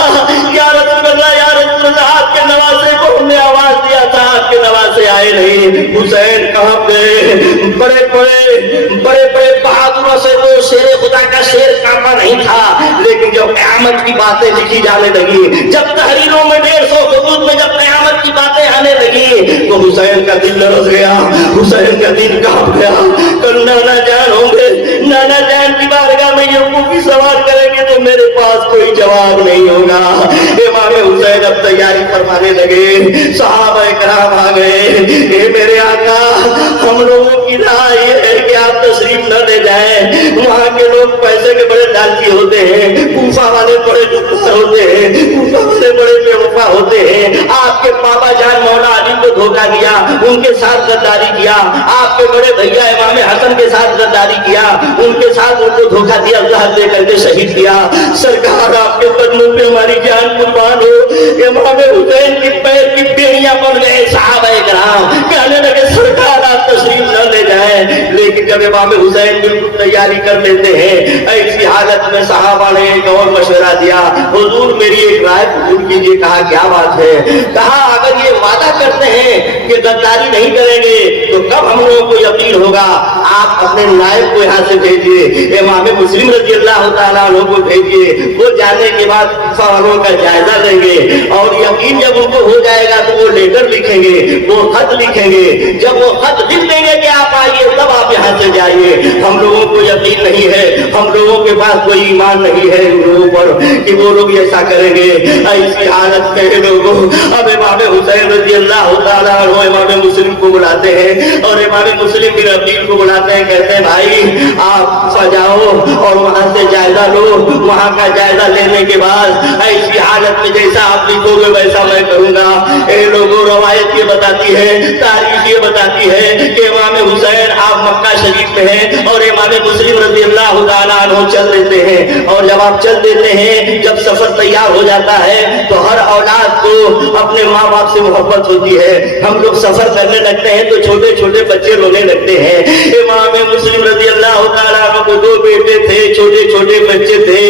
या रसूल अल्लाह, या रसूल अल्लाह, आपके नवासे को हमने आवाज दिया आए नहीं। हुसैन कहाँ गए? बड़े बड़े बहादुरों से वो शेर खुदा का शेर कांपा नहीं था, लेकिन जब क़यामत की बातें लिखी जाने लगी, जब तहरीरों में 150 खतूत में जब क़यामत की बातें आने लगी, तो हुसैन का दिल लरज़ गया, हुसैन का दिल कांप गया। कल नाना जान होंगे, नाना जान की बारगाह में ये ऊँट सवार करेंगे तो मेरे पास कोई जवाब नहीं होगा। इमाम हुसैन अब तैयारी फरमाने लगे, सहाबा इकराम आ गए। ये मेरे आका, हम लोगों की राय ये है कि आप तशरीफ न ले जाएं, वहाँ के लोग पैसे के बड़े लालची होते हैं, कूफा वाले बड़े गुस्सा होते हैं, कूफा वाले बड़े बेवफा होते हैं। आपके पापा जान मौला अली को धोखा दिया, उनके साथ गद्दारी किया, आपके बड़े भैया इमाम हसन के साथ गद्दारी किया, उनके साथ उनको धोखा दिया, अल्लाह दे करके शहीद किया। सरकार आपके कदमों पे हमारी जान कुर्बान हो। इमाम हुसैन की पैर की बेड़ियां बन गए। सहाबा इकराम कहने लगे सरकार आप तशरीफ न ले जाएं, लेकिन जब इमाम हुसैन बिल्कुल तैयारी कर लेते हैं, ऐसी हालत में सहाबा ने एक और मशवरा दिया, हुजूर मेरी एक राय कबूल कीजिए। कहा क्या बात है? कहा अगर ये वादा करते हैं कि गद्दारी नहीं करेंगे तो कब हम लोगों को यकीन होगा? आप अपने नायब को यहाँ से भेजिए, इमाम मुस्लिम रज़ी अल्लाह तआला अन्हु को भेजिए, वो जाने के बाद सवालों का जायजा लेंगे और यकीन जब उनको हो जाएगा तो वो लेटर लिखेंगे, वो खत लिखेंगे। जब वो खत लिख देंगे कि आप आइए तब आप यहाँ से जाइए। हम लोगों को यकीन नहीं है, हम लोगों के पास कोई ईमान नहीं है इन लोगों पर कि वो लोग ऐसा करेंगे। ऐसी हालत में लोगों अब इमाम हुसैन रज़ी अल्लाह तआला अन्हु इमाम मुस्लिम को बुलाते हैं और इमाम मुस्लिम बिन अकील को बुलाते हैं। कहते हैं भाई आप सजाओ और वहां से जायजा लो। वहां का जायजा लेने के बाद ऐसी हालत में जैसा आप लिखोगे वैसा मैं करूंगा। ये लोगों रवायत ये बताती है, तारीख ये बताती है कि इमाम हुसैन आप मक्का शरीफ में हैं और इमाम मुस्लिम रज़ी अल्लाह तआला अन्हु चल देते हैं। और जब आप चल देते हैं, जब सफर तैयार हो जाता है तो हर औलाद को अपने माँ बाप से मोहब्बत होती है। हम लोग सफर करने लगते हैं तो छोटे छोटे बच्चे रोने लगते हैं। इमाम मुस्लिम रज़ी अल्लाह तआला अन्हु को 2 बेटे थे, छोटे छोटे बच्चे थे,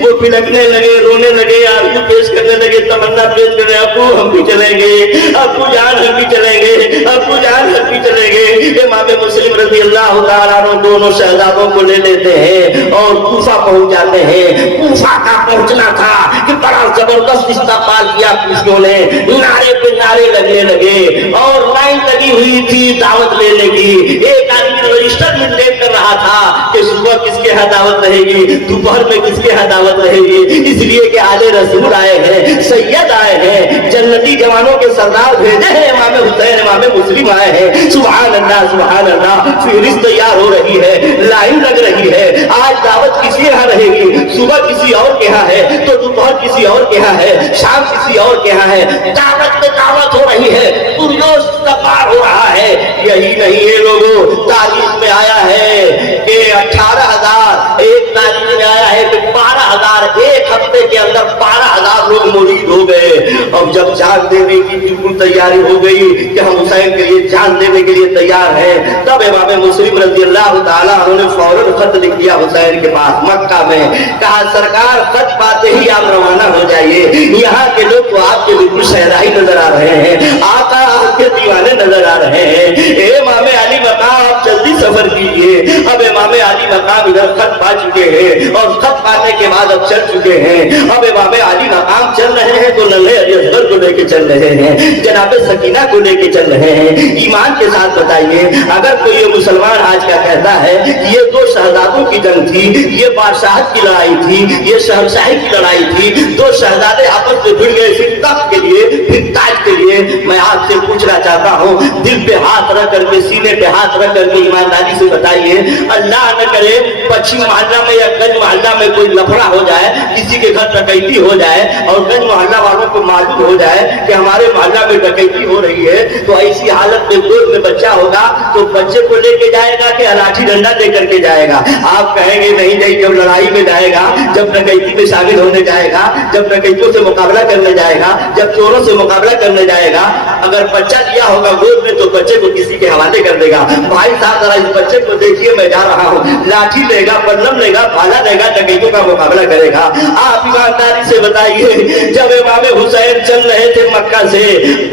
वो बिलखने लगे, रोने लगे, आरज़ू पेश करने लगे, तमन्ना पेश करने, अब्बू हम भी चलेंगे, अब्बू जान हम भी चलेंगे, अब्बू जान हम भी चलेंगे। इमाम मुस्लिम रज़ी अल्लाह तआला अन्हु दोनों शहजादों को ले लेते हैं और कूफा पहुंच जाते हैं। कूफा का पहुंचना था कि बड़ा जबरदस्त इस्तकबाल किया पुलिसों ने, नारे पे नारे लगने लगे और लाइन लगी हुई थी दावत लेने की। एक आदमी रजिस्टर में लेट कर रहा था कि सुबह किसके यहाँ दावत रहेगी, दोपहर में किसके यहाँ दावत रहेगी, इसलिए कि आले रसूल आए हैं, सैयद आए हैं, जन्नती जवानों के सरदार भेजे हैं, इमाम हुसैन इमाम मुस्लिम आए हैं। सुभान अल्लाह सुभान अल्लाह। फहरिस्त तैयार हो रही है, लाइन लग रही है। आज दावत किसी यहाँ रहेगी, सुबह किसी और के यहाँ है तो दोपहर किसी और के यहाँ है, शाम किसी और के यहाँ है। दावत पे दावत हो रही है, पुरजोश इस्तकबाल हो रहा है। यही नहीं है लोगों, तारीख में आया है कि 18,000, एक तारीख में आया है कि 12,000, एक हफ्ते के अंदर 12,000 लोग मुरीद हो गए। अब जब जान देने की बिल्कुल तैयारी हो गई कि हम हुसैन के लिए जान देने के लिए तैयार हैं, तब इमाम मुस्लिम रज़ी अल्लाह तआला उन्होंने फौरन खत लिख दिया हुसैन के पास मक्का में। कहा सरकार खत पाते ही आप रवाना हो जाइए, यहाँ के लोग तो आपके बिल्कुल शहरा ही नजर आ रहे हैं, आका आपके दीवाने नजर आ रहे हैं। इमाम अली मकाम आप जल्दी सफर कीजिए। अब इमाम अली मकाम इधर खत पा चुके हैं और खत पाने के बाद अब चल चुके हैं। अब इमाम अली मकाम चल रहे हैं तो नन्हे अली असगर को लेके चल रहे हैं, जनाब सकीना को लेके चल रहे हैं। ईमान के साथ बताइए, अगर कोई ये मुसलमान आज का कहता है ये 2 शहजादों की जंग थी, ये बादशाहत की लड़ाई थी, ये शहंशाही की लड़ाई थी, 2 शहजादे आपस में भिड़ गए फिर तख्त के लिए, फिर ताज के लिए। मैं आपसे पूछना चाहता हूँ, दिल पे हाथ रख करके, सीने पे हाथ रख करके ईमानदारी से बताइए, अल्लाह न करे पश्चिम मोहल्ला में या गंज मोहल्ला में कोई लफड़ा हो जाए, किसी के घर डकैती हो जाए और गंज मोहल्ला वालों को मालूम हो जाए कि हमारे मोहल्ला में डकैती हो रही है, तो ऐसी हालत में गोद में बच्चा होगा तो बच्चे को लेके जाएगा कि लाठी डंडा लेकर के जाएगा? आप कहेंगे नहीं नहीं, जब लड़ाई में जाएगा, जब डकैती में शामिल होने जाएगा, जब डकैतों से मुकाबला करने जाएगा, जब चोरों से मुकाबला करने जाएगा, अगर बच्चा लिया होगा गोद में तो बच्चे को किसी के हवाले कर देगा। भाई साहब जरा इस बच्चे को देखिए, मैं जा रहा हूँ, लाठी लेगा, बल्लम लेगा, भाला लेगा, डकैतों का मुकाबला करेगा। आप ईमानदारी से बताइए, जब इमाम हुसैन चल रहे थे मक्का से,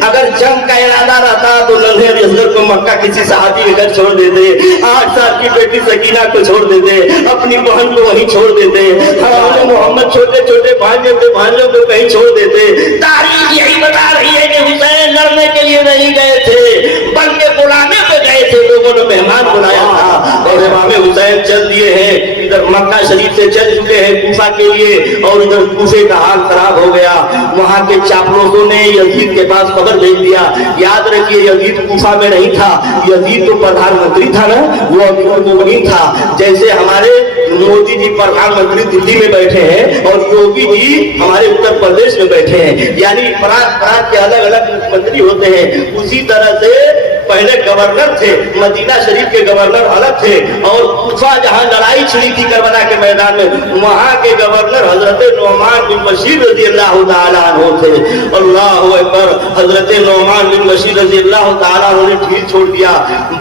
अगर जंग का इरादा रहता तो नन्हे मक्का किसी सहाबी के घर छोड़ देते, 8 साल की बेटी सकीना को छोड़ देते, अपनी बहन को वहीं छोड़ देते, हाँ मोहम्मद छोटे छोटे भांजों को कहीं छोड़ देते। तारीख यही बता रही है कि हुसैन लड़ने के लिए नहीं गए थे, बल्कि बुलाने पे गए थे, लोगों ने मेहमान बुलाया था और इमाम हुसैन चल दिए हैं, इधर मक्का शरीफ से चल चुके हैं कूफा के लिए, और इधर कूफे का हाल खराब हो गया। वहां के चापलूसों ने यजीद के पास खबर भेज दिया। याद रखिए यजीद कूफा में नहीं था, यजीद तो प्रधानमंत्री था ना, वो अमीरुल मोमिनीन था। जैसे हमारे मोदी जी प्रधानमंत्री दिल्ली में बैठे हैं और योगी जी हमारे उत्तर प्रदेश में बैठे हैं, यानी प्रांत के अलग अलग मुख्यमंत्री होते हैं। उसी तरह से पहले गवर्नर थे, मदीना शरीफ के गवर्नर अलग थे, और कूफा जहां लड़ाई छिड़ी थी करबला के मैदान में, वहां के गवर्नर हजरत नोमान बिन बशीर रजी अल्लाह तआला अन्हु थे। अल्लाहु अकबर। हजरत नोमान बिन बशीर रजी अल्लाह तआला अन्हु ने ढील छोड़ दिया।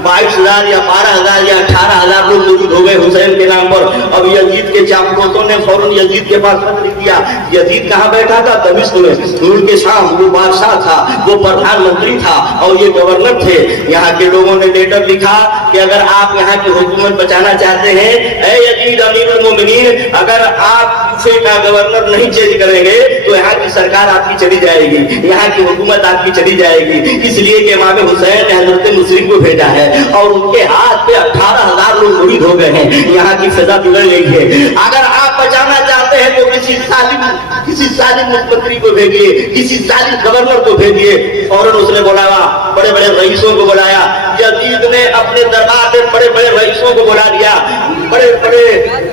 22,000 या 12,000 या 18,000 लोग मौजूद हो गए हुसैन के नाम पर। अब यजीद के चापलूसों ने फौरन यजीद के पास खत लिख दिया। यजीद कहाँ बैठा था? दमिश्क में, नूर के शाम। वो बादशाह था, वो प्रधानमंत्री था और ये गवर्नर थे। यहाँ के लोगों ने लेटर लिखा कि अगर आप यहाँ की हुकूमत बचाना चाहते हैं, ऐ यजीद अमीरुल मोमिनीन, अगर आप कूफे का गवर्नर नहीं चेंज करेंगे तो यहाँ की सरकार आपकी चली जाएगी, यहाँ की हुकूमत आपकी चली जाएगी। इसलिए कि इमाम हुसैन ने हजरत मुस्लिम को भेजा है और उनके हाथ पे 18,000 लोग शहीद हो गए हैं। यहाँ की फिजा बिगड़ गई है। अगर आप बचाना चाहते हैं तो किसी जालिम मुख्यमंत्री को भेजिए, किसी जालिम गवर्नर को भेजिए। फौरन उसने बुलाया, बड़े बड़े रईसों को बुलाया। यजीद ने अपने दरबार में बड़े बड़े रईसों को बुला लिया, बड़े बड़े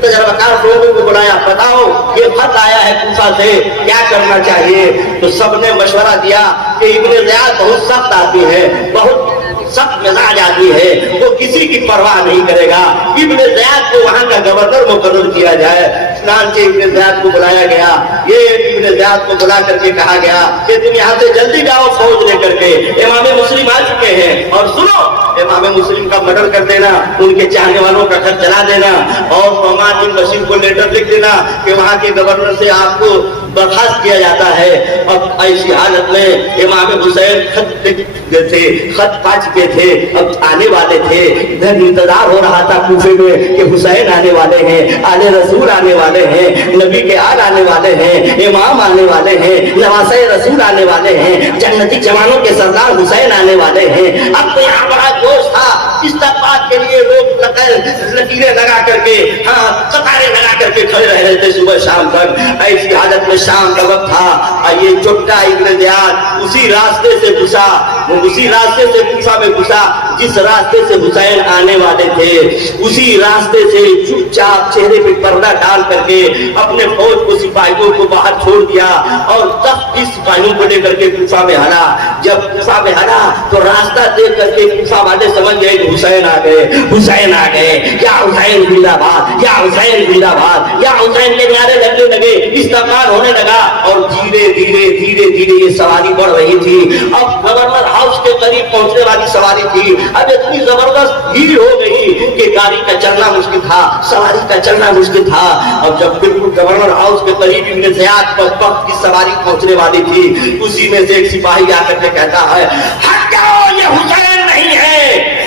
तजर्बाकार लोगों को बुलाया। बताओ ये खत आया है कूफा से, क्या करना चाहिए? तो सबने मशवरा दिया कि इब्ने ज़ियाद बहुत सख्त आदमी है, बहुत सख्त मिजाज आदमी है, वो किसी की परवाह नहीं करेगा। इब्ने ज़ियाद को वहां का गवर्नर मुकर्रर किया जाए। चुनांचे इब्ने ज़ियाद को बुलाया गया। ये इब्ने ज़ियाद को बुला करके कहा गया कि तुम यहाँ से जल्दी जाओ फौज लेकर के, इमाम मुस्लिम आ चुके हैं, और सुनो इमाम मुस्लिम का मर्डर कर देना, उनके चाहने वालों का घर जला देना, और नोमान बिन बशीर को लेटर लिख देना कि वहां के गवर्नर से आपको बर्खास्त किया जाता है। अब ऐसी हालत में इमाम हुसैन खत पा चुके थे, अब आने वाले थे। इधर इंतजार हो रहा था कूफे में कि हुसैन आने वाले हैं, आले रसूल आने वाले हैं, नबी के आल आने वाले हैं, इमाम आने वाले हैं, नवासे रसूल आने वाले हैं, जन्नती जवानों के सरदार हुसैन आने वाले हैं। अब तो यहाँ बड़ा जोश था। इस्ताबाद के लिए लोग लकीरें लगा करके, हाँ कतारें लगा करके खड़े रह रहे थे सुबह शाम तक। ऐसी हालत में शाम का वक्त था। ये चुट्टा इब्ने ज़ियाद उसी रास्ते से घुसा, उसी रास्ते से कूफा में घुसा जिस रास्ते से हुसैन आने वाले थे। उसी रास्ते से चुपचाप चेहरे पे पर्दा डाल करके अपने फौज को, सिपाहियों को बाहर छोड़ दिया और 10-20 सिपाहियों को लेकर के कूफा में हला। जब कूफा में हला तो रास्ता देख करके कूफा वाले समझ गए कि हुसैन आ गए, हुसैन आ गए, या हुसैन जिंदाबाद, या हुसैन जिंदाबाद, या हुसैन के नारे लगने लगे, इस्तेमाल होने लगा। और धीरे धीरे धीरे धीरे ये सवारी बढ़ रही थी। अब गवर्नर हाउस के करीब पहुंचने वाली सवारी थी। अब इतनी जबरदस्त भीड़ हो गई कि गाड़ी का चलना मुश्किल था, सवारी का चलना मुश्किल था। अब जब बिल्कुल गवर्नर हाउस के करीब इब्ने ज़ियाद पर वक्त की सवारी पहुंचने वाली थी, उसी में से एक सिपाही आकर के कहता है, हट जाओ, ये हुसैन नहीं है,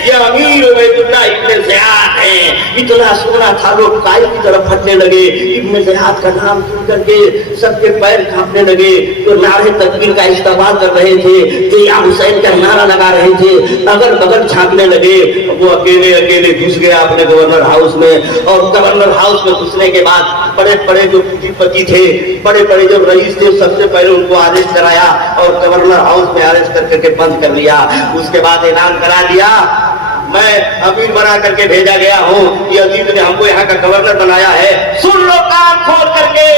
ये अमीर उबैदुल्लाह इब्ने ज़ियाद है। इतना सोना था, लोग कायल की तरफ हटने लगे। इब्ने ज़ियाद का नाम सुन करके सबके पैर कांपने लगे। तो नारे तकबीर का इस्तेमाल कर रहे थे, तो या हुसैन का नारा लगा रहे थे, अगल बगल झांकने लगे। वो अकेले अकेले घुस गया अपने गवर्नर हाउस में। और गवर्नर हाउस में घुसने के बाद बड़े बड़े जो पूंजीपति थे, बड़े बड़े जो रईस थे, सबसे पहले उनको अरेस्ट कराया और गवर्नर हाउस में अरेस्ट करके बंद कर लिया। उसके बाद ऐलान करा दिया, मैं अमीर बना करके भेजा गया हूँ, यजीद ने हमको यहाँ का गवर्नर बनाया है। सुन लो कान खोल करके,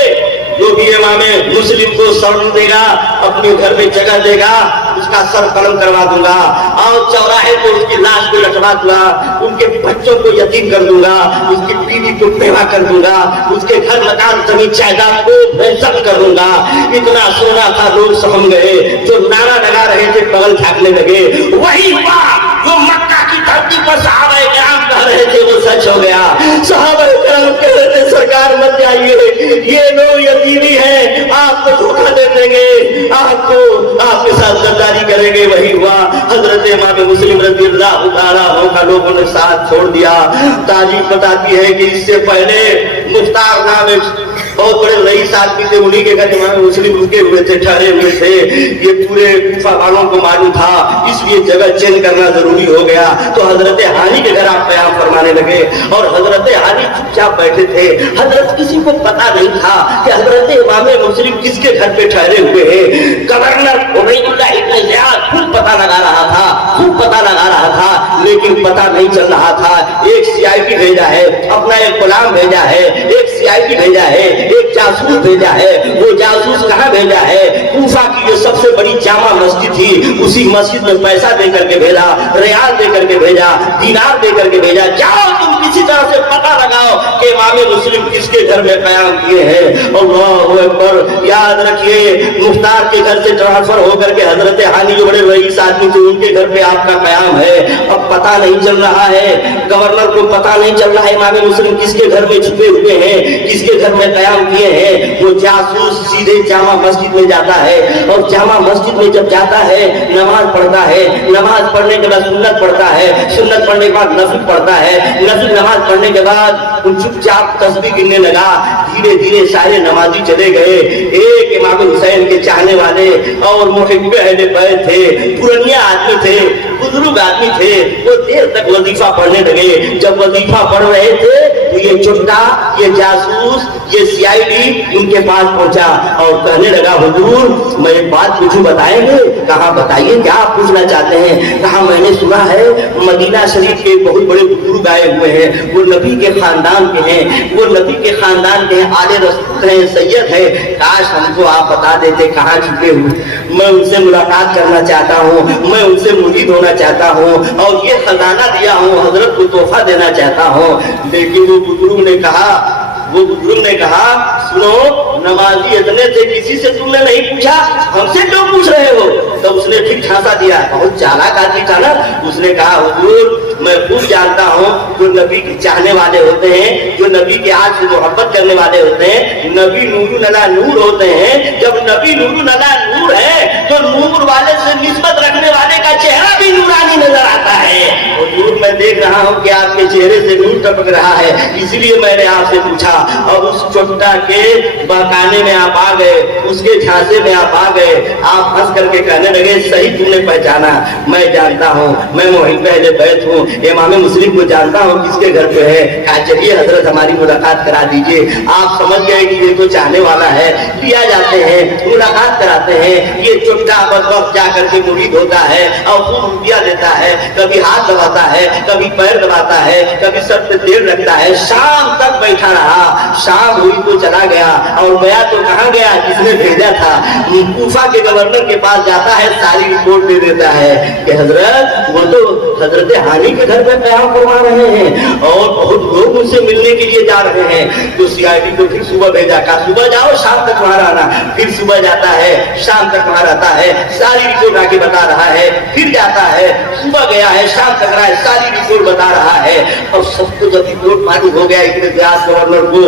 जो भी इमाम मुस्लिम को शरण देगा, अपने घर में जगह देगा, उसका सर कलम करवा दूंगा और चौराहे को उसकी लाश को लटवा दूंगा, उनके बच्चों को यतीम कर दूंगा, उसकी बीवी को बेवा कर दूंगा, उसके घर मकान जमीन जायदाद को बेइज्जत कर दूंगा। इतना सोना था, लोग सहम गए। जो नारा लगा रहे थे बगल झाँकने लगे। वही हुआ जो मक्का की धरती पर सहाबाए किराम कह रहे थे, वो सच हो गया। सहाबाए किराम कह रहे थे, सरकार मत जाइए, ये लोग यतीमी हैं, आपको धोखा दे देंगे, आपको आपके साथ गद्दारी करेंगे। वही हुआ। हजरत हजरत इमाम मुस्लिम रज़ी अल्लाह तआला अन्हु का लोगों ने साथ छोड़ दिया। तारीख बताती है कि इससे पहले मुख्तार नाम एक बहुत बड़े रईस आदमी थे, उन्हीं के घर इमाम मुस्लिम रुके हुए थे, ठहरे हुए थे। ये पूरे कूफा वालों को मालूम था, इसलिए जगह चेंज करना जरूरी हो गया। तो हजरत हानी के घर आप बयान फरमाने लगे और हजरत हानी चुपचाप बैठे थे। हजरत किसी को पता नहीं था कि हजरत इमाम मुस्लिम किसके घर पे ठहरे हुए हैं। गवर्नर उबैदुल्लाह इब्न ज़ियाद खुद पता लगा रहा था, खूब पता लगा रहा था, लेकिन पता नहीं चल रहा था। एक सीआईडी भेजा है, अपना एक गुलाम भेजा है, एक सीआईडी भेजा है, एक जासूस भेजा है। वो जासूस कहाँ भेजा है? कूफा की जो सबसे बड़ी जामा मस्जिद थी, उसी मस्जिद में पैसा दे करके भेजा, रियाल दे करके भेजा, दीनार दे करके भेजा, जाओ तुम किसी तरह से पता लगाओ कि इमाम मुस्लिम किसके घर में कयाम किए हैं। अल्लाहू अकबर। याद रखिए, मुख्तार के घर से ट्रांसफर होकर के हजरत हानी जो बड़े रईस आदमी थे, उनके घर पे आपका कयाम है। अब पता नहीं चल रहा है, गवर्नर को पता नहीं चल रहा है इमाम मुस्लिम किसके घर में छुपे हुए हैं, किसके घर में कयाम किए हैं। वो जासूस सीधे जामा मस्जिद में जाता है और जामा मस्जिद में जब जाता है नमाज पढ़ता है, नमाज पढ़ने के बाद सुन्नत पढ़ता है, सुन्नत पढ़ने के बाद नफिल पढ़ता है, नफिल नमाज पढ़ने के बाद चुपचाप तस्बीह गिनने लगा। धीरे धीरे सारे नमाजी चले गए। एक इमाम हुसैन के चाहने वाले और मुहिब्बे अहले बैत थे, पुरानिया आदमी थे, बुजुर्ग आदमी थे, वो देर तक वजीफा पढ़ने लगे। जब वजीफा पढ़ रहे थे तो ये चुट्टा, ये जासूस, ये सीआईडी उनके पास पहुंचा और कहने लगा, हुजूर मैं एक बात पूछूं, बताएंगे? कहा बताइए, क्या आप पूछना चाहते हैं? कहा मैंने सुना है मदीना शरीफ के बहुत बड़े बुजुर्ग आए हुए हैं, वो नबी के खानदान के हैं, वो नबी के खानदान के हैं, आले रसूल हैं, सैयद है। काश हमको आप बता देते कहाँ छुपे हुए, मैं उनसे मुलाकात करना चाहता हूँ, मैं उनसे मुरीद होना चाहता हूँ और ये खजाना दिया हूँ, हजरत को तोहफा देना चाहता हूँ। लेकिन वो बुजुर्ग ने कहा सुनो, नमाजी इतने थे, किसी से तुमने नहीं पूछा, हमसे क्यों पूछ रहे हो? तो उसने ठीक ठासा दिया, बहुत चालाक आदमी था ना। उसने कहा, हुजूर मैं खूब जानता हूँ, जो नबी के चाहने वाले होते हैं, जो नबी के आज से मोहब्बत करने वाले होते हैं, नबी नूरुन अला नूर होते हैं। जब नबी नूरुन अला नूर है तो नूर वाले से निस्बत रखने वाले का चेहरा भी नूरानी नजर आता है। हुजूर मैं देख रहा हूँ कि आपके चेहरे से नूर टपक रहा है, इसलिए मैंने आपसे पूछा। और उस चोटा के बहकाने में आप आ गए, उसके झांसे में आप आ गए। आप हंस करके कहने लगे, सही तुमने पहचाना, मैं जानता हूँ, मैं मुहिब्बे अहले बैत हूँ, इमाम मुस्लिम को जानता हूँ किसके घर पे है। कहा चलिए हजरत हमारी मुलाकात करा दीजिए। आप समझ गए कि ये तो चाहने वाला है, लिया जाते हैं, मुलाकात कराते हैं। ये चोटा वक्त जा करके मुरीद होता है और खूब रुपया देता है, कभी हाथ दबाता है, कभी पैर दबाता है, कभी सर पे तेल रखता है। शाम तक बैठा रहा, शाम हुई तो चला गया। और गया तो कहाँ गया? जिसने भेजा था कूफा के गवर्नर के पास जाता है, सारी रिपोर्ट दे देता है कि हजरत वो तो हजरत हानी के घर में कयाम फरमा रहे हैं और बहुत लोग उनसे मिलने के लिए जा रहे हैं। तो सीआईडी को फिर सुबह भेजा, कहा सुबह जाओ, शाम तक वहां रहना। फिर सुबह जाता है, शाम तक वहां रहता है, सारी रिपोर्ट आके बता रहा है। फिर जाता है, सुबह गया है, शाम तक रहा है, सारी रिपोर्ट बता रहा है। और सबको जब रिपोर्ट मालूम हो गया इब्न ज़ियाद गवर्नर को,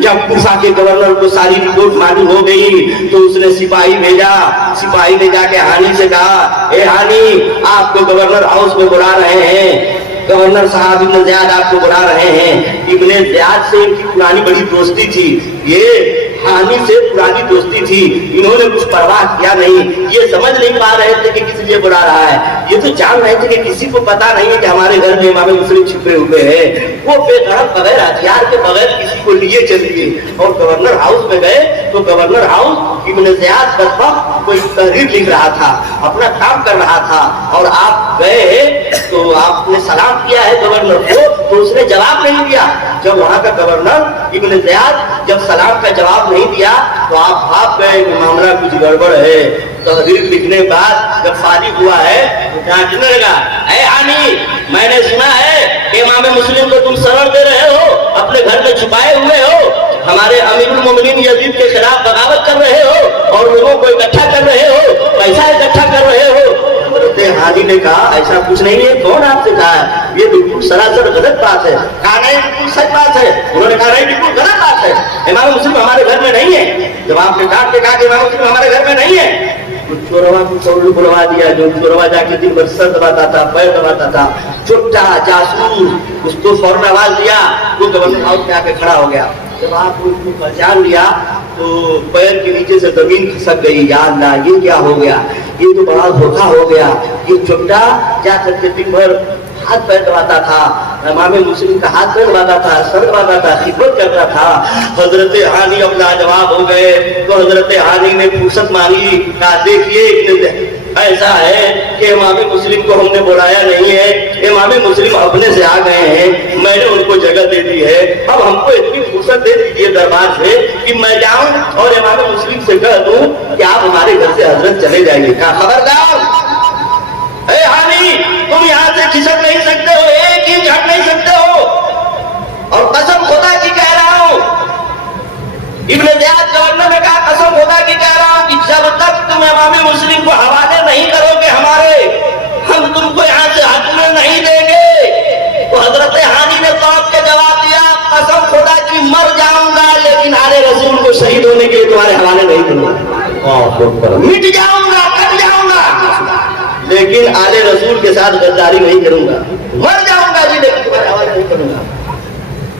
जब कूफा के गवर्नर को सारी रिपोर्ट मालूम हो गई तो उसने सिपाही भेजा। सिपाही ने जाके हानी से कहा, ए हानी आपको गवर्नर हाउस में बुला रहे हैं, गवर्नर साहब इब्न ज़ियाद आपको बुला रहे हैं। इब्न ज़ियाद से इनकी पुरानी बड़ी दोस्ती थी, ये हानी से पुरानी दोस्ती थी। इन्होंने कुछ परवाह किया नहीं, ये समझ नहीं पा रहे थे कि किस लिए बुला रहा है। ये तो जान रहे थे कि किसी को पता नहीं है कि हमारे घर में इमाम मुस्लिम छिपे हुए हैं। वो बेधड़क बगैर हथियार के बगैर किसी को लिए चलिए और गवर्नर हाउस में गए। तो गवर्नर हाउस इब्न ज़ियाद बदबख्त कोई तहरीर लिख रहा था, अपना काम कर रहा था और आप गए तो आपने सलाम किया है गवर्नर को, तो उसने जवाब नहीं दिया। जब वहां का गवर्नर इब्न ज़ियाद जब सलाम का जवाब नहीं दिया तो आप भाप गए कि मामला कुछ गड़बड़ है। तहरीर लिखने के बाद जब फारिग हुआ है तो डांटने लगा, ऐ हानी मैंने सुना है कि इमाम मुस्लिम को तुम शरण दे रहे हो, अपने घर में छुपाए हुए हो, हमारे अमीरुल मोमिनीन यजीद के खिलाफ बगावत कर रहे हो और लोगों को इकट्ठा कर रहे हो, पैसा इकट्ठा कर रहे हो। हानी ने कहा ऐसा कुछ नहीं है, कौन आपसे कहा है? ये बिल्कुल सरासर गलत बात है। कहा नहीं बिल्कुल सच बात है। उन्होंने कहा नहीं बिल्कुल गलत बात है, इमाम मुस्लिम हमारे घर में नहीं है। जब आपने डांट के कहा कि इमाम मुस्लिम हमारे घर में नहीं है कुछ चोरवा को चोर बुलवा दिया, जो चोरवा जाके दिन भर सर दबाता था, पैर दबाता था, चुट्टा जासूस, उसको फौरन आवाज दिया, वो गवर्नर हाउस में आके खड़ा हो गया। जब आप उसको पहचान लिया तो पैर के नीचे से जमीन खिसक गई। या अल्लाह, ये क्या हो गया, ये तो बड़ा धोखा हो गया। ये चुट्टा जा करके दिन भर हाथ पैर दबाता था, इमाम मुस्लिम का हाथ पैर दबाता था, सर दबाता था, खिदमत करता था। हजरत हानी अब लाजवाब हो गए तो हजरत हानी ने फुर्सत मांगी, कहा देखिए ऐसा है कि इमाम मुस्लिम को हमने बुलाया नहीं है, इमाम मुस्लिम अपने से आ गए हैं, मैंने उनको जगह दे दी है, अब हमको इतनी फुर्सत दे दीजिए दरबार से कि मैं जाऊं और इमाम मुस्लिम से कह दूं कि आप हमारे घर से हजरत चले जाएंगे। कहा खबरदार, ए हानी, तुम यहाँ से खिसक नहीं सकते हो, एक इंच हट नहीं सकते हो, और कसम खुदा की कह रहा हूँ, इब्ने ज़ियाद गवर्नर ने कहा कसम खुदा की कह रहा हूँ कि जब तक तुम इमाम मुस्लिम को हवाले नहीं करोगे हमारे, हम तुमको यहाँ से हटने नहीं देंगे। तो हजरत हानी ने तौब के जवाब दिया, कसम खुदा की मर जाऊंगा लेकिन आले रसूल को शहीद होने के लिए तुम्हारे हवाले नहीं करूंगा, मिट जाऊंगा, कट जाऊंगा, लेकिन आले रसूल के साथ गद्दारी नहीं करूंगा, मर जाऊंगा जी लेकिन तुम्हारे हवाले नहीं करूंगा।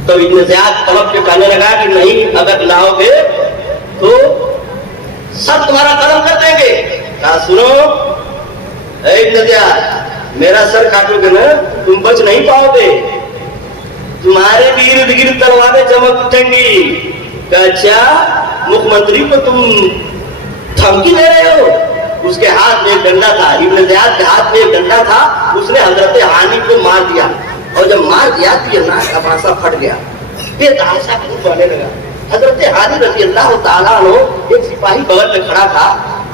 तो इब्ने ज़ियाद तलब के कहने लगा कि नहीं, अगर लाओगे तो सब तुम्हारा कलम कर देंगे। कहा सुनो इब्ने ज़ियाद, मेरा सर काटोगे ना तुम बच नहीं पाओगे, तुम्हारे भी इर्द गिर्द तलवारें चमक उठेंगी। अच्छा, मुख्यमंत्री को तुम धमकी दे रहे हो? उसके हाथ में एक डंडा था, इब्ने ज़ियाद के हाथ में एक डंडा था, उसने हजरत हानी को मार दिया, और जब मार दिया तो ये नाक का पासा फट गया, बेतहाशा खून बहने लगा। हजरत हानी रज़ी अल्लाह ताला अन्हु एक सिपाही बगल में खड़ा था,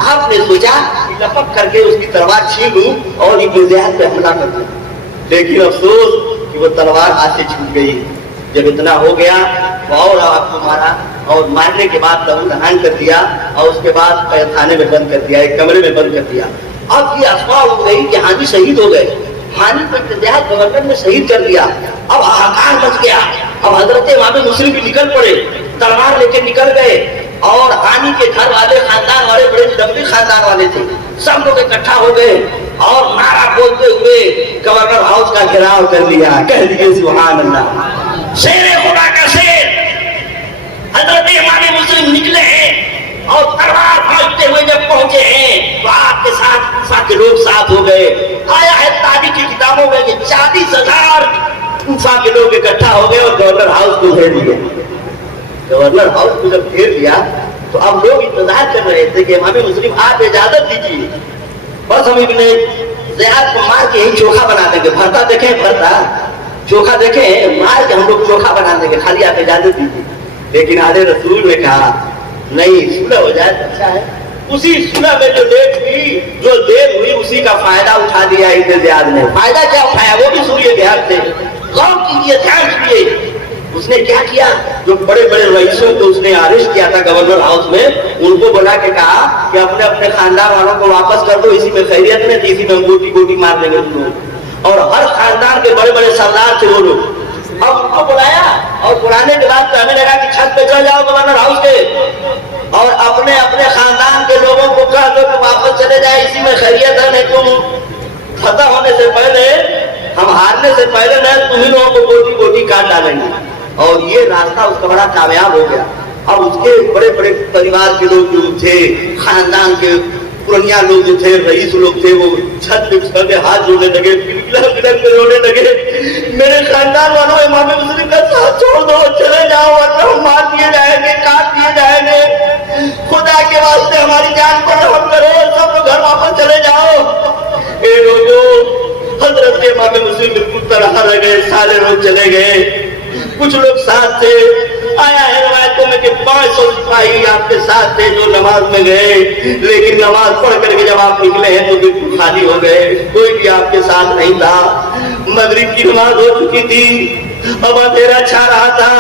आपने सोचा कि लपक करके उसकी तलवार छीन लूं और इब्ने ज़ियाद पे हमला कर दूं, लेकिन अफसोस कि वो तलवार हाथ से छूट गई। जब इतना हो गया और आपको मारा, और मारने के बाद लहू लहान कर दिया, और उसके बाद खाने में बंद कर दिया, एक कमरे में बंद कर दिया। अब ये अफवाह हो गई कि हानी शहीद हो गए, हानी को इब्ने ज़ियाद गवर्नर ने शहीद कर दिया। अब हाहाकार मच गया, अब हजरत इमाम मुस्लिम भी निकल पड़े, तलवार लेके निकल गए, और हानी के घर वाले खानदान वाले बड़े लंबे खानदान वाले थे, सब लोग इकट्ठा हो गए और नारा बोलते हुए गवर्नर हाउस का घेराव कर लिया। कह दिए सुभान अल्लाह, शेर खुदा का शेर हजरत इमाम मुस्लिम निकले हैं और तलवार भागते हुए जब पहुंचे हैं तो आपके साथ कूफा के लोग साथ हो गए। आया है तारीख की किताबों में कि 40,000 कूफा के लोग इकट्ठा हो गए और गवर्नर हाउस को घेर लिया। गवर्नर हाउस को जब घेर लिया तो अब लोग इंतजार कर रहे थे कि इमाम मुस्लिम आप इजाजत दीजिए, बस हम इब्ने ज़ियाद को मार के ही चोखा बना देंगे, भरता देखें, भरता चोखा देखें, मार के हम लोग चोखा बना देंगे, खाली आप इजाजत दीजिए। लेकिन आले रसूल ने कहा नहीं, सुलह हो जाए तो अच्छा है। उसी सुलह में जो देर हुई उसी का फायदा उठा दिया इब्ने ज़ियाद ने। फायदा क्या उठाया वो भी सुनिए ध्यान से, गौर कीजिए, ध्यान सुनिए। उसने क्या किया, जो बड़े बड़े रईसों को उसने अरेस्ट किया था गवर्नर हाउस में, उनको बुला के कहा कि अपने अपने खानदान वालों को वापस कर दो, इसी में खैरियत नहीं थी, इसी में गोटी गोटी मार देंगे तुम लोग। और हर खानदान के बड़े बड़े सरदार थे वो लोग। अब उनको बुलाया और बुलाने के बाद कहने लगा कि छत पे चल जाओ गवर्नर हाउस के, और अपने अपने खानदान के लोगों को कह दो कि वापस चले जाए, इसी में खैरियत है, नहीं तुम फतह होने से पहले, हम हारने से पहले न तुम ही लोगों को गोटी गोटी काट डालेंगे। और ये रास्ता उसका बड़ा कामयाब हो गया। अब उसके बड़े बड़े परिवार के लोग जो थे, खानदान के पुरानिया लोग जो थे, रईस लोग थे, वो छत पे चढ़ के हाथ जोड़ने लगे, गिड़गिड़ा के रोने लगे, मेरे खानदान वालों इमाम मुस्लिम का साथ छोड़ दो, चले जाओ वरना हम मार दिए जाएंगे, काट दिए जाएंगे, खुदा के वास्ते हमारी जान पर रहम करो, सब लोग घर वापस चले जाओ। ए लोगों, हजरत इमाम मुस्लिम बिल्कुल तनहा रह गए, सारे लोग चले गए, कुछ लोग साथ थे। आया है रवायतों में कि 500 सिपाही आपके साथ थे जो नमाज में गए, लेकिन नमाज पढ़ करके जब आप निकले हैं तो बिल्कुल खाली हो गए, कोई भी आपके साथ नहीं था। मगरिब की नमाज हो चुकी थी, अब अंधेरा छा रहा था,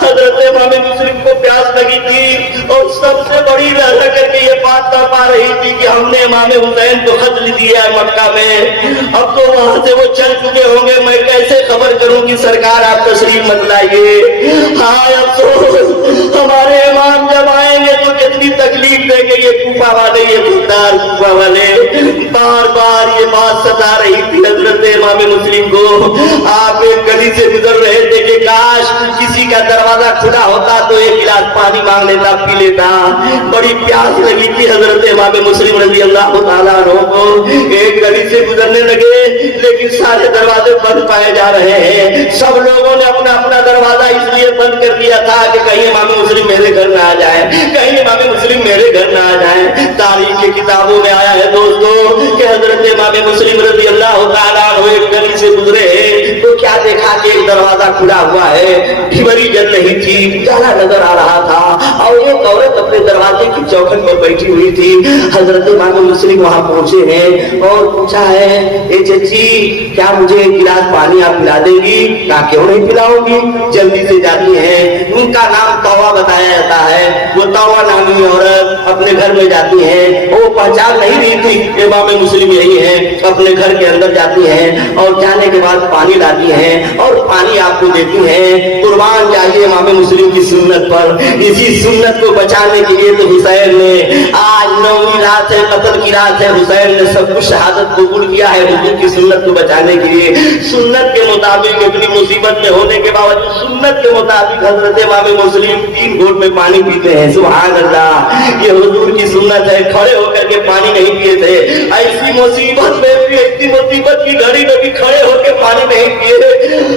हजरत इमाम मुस्लिम को प्यास लगी थी, और सबसे बड़ी रह करके ये बात कर पा रही थी कि हमने इमाम हुसैन को खत लिख दिया है मक्का में, अब तो वहां से वो चल चुके होंगे, मैं कैसे खबर करूं कि सरकार आप तशरीफ मत लाइए। हाँ अफसोस, हमारे इमाम जब आएंगे तो कितनी तकलीफ देंगे, ये کوفہ والے یہ خوددار کوفہ والے بار بار یہ بات ستا رہی تھی حضرت امام مسلم کو. آپ ایک گلی سے گزر رہے تھے کہ کاش کسی کا دروازہ کھلا ہوتا تو ایک گلاس پانی مانگ لیتا, پی لیتا. بڑی پیاس لگی تھی حضرت امام مسلم رضی اللہ تعالیٰ عنہ کو. ایک گلی سے گزرنے لگے لیکن سارے دروازے بند پائے جا رہے ہیں. سب لوگوں نے اپنا اپنا دروازہ اس لیے بند کر دیا تھا کہ کہیں امام مسلم میرے گھر نہ آ جائے, کہیں امام مسلم میرے گھر نہ آ جائے. تاریخ کی کتابوں میں آیا ہے دوستو کہ حضرت امام مسلم رضی اللہ تعالیٰ عنہ ایک گلی سے گزرے تو کیا دیکھا کہ ایک دروازہ کھلا ہوا ہے, ڈھیوری جل رہی تھی, اجالا نظر آ رہا تھا اور ایک عورت اپنے دروازے کی چوکھٹ پر بیٹھی ہوئی تھی. حضرت امام مسلم وہاں پہنچے ہیں اور پوچھا ہے, اے چچی کیا مجھے ایک گلاس پانی آپ پلا دیں گی؟ کہا کیوں نہیں پلاؤں گی. جلدی سے جاتی ہیں. ان کا نام توبہ بتایا جاتا ہے. وہ توبہ نامی عورت اپنے گھر میں جاتی ہیں. وہ پہچان نہیں رہی تھی امام مسلم یہی ہے. اپنے گھر کے اندر جاتی ہیں اور جانے کے بعد پانی لاتی ہیں اور پانی آپ کو دیتی ہیں. قربان جائیے امام مسلم کی سنت پر. اسی سنت کو بچانے کے لیے تو حسین نے, آج 9ویں رات ہے, قتل کی رات ہے, حسین نے سب کچھ شہادت قبول کیا ہے حضور کی سنت کو بچانے کے لیے. سنت کے مطابق اتنی مصیبت میں ہونے کے باوجود سنت کے مطابق حضرت امام مسلم 3 گھونٹ میں پانی پیتے ہیں. سبحان اللہ, یہ حضور کی سنت ہے. کھڑے ہو کر کے پانی نہیں پیے تھے. ایسی مصیبت میں بھی, ایسی مصیبت کی گھڑی میں بھی کھڑے ہو کے پانی نہیں پیے.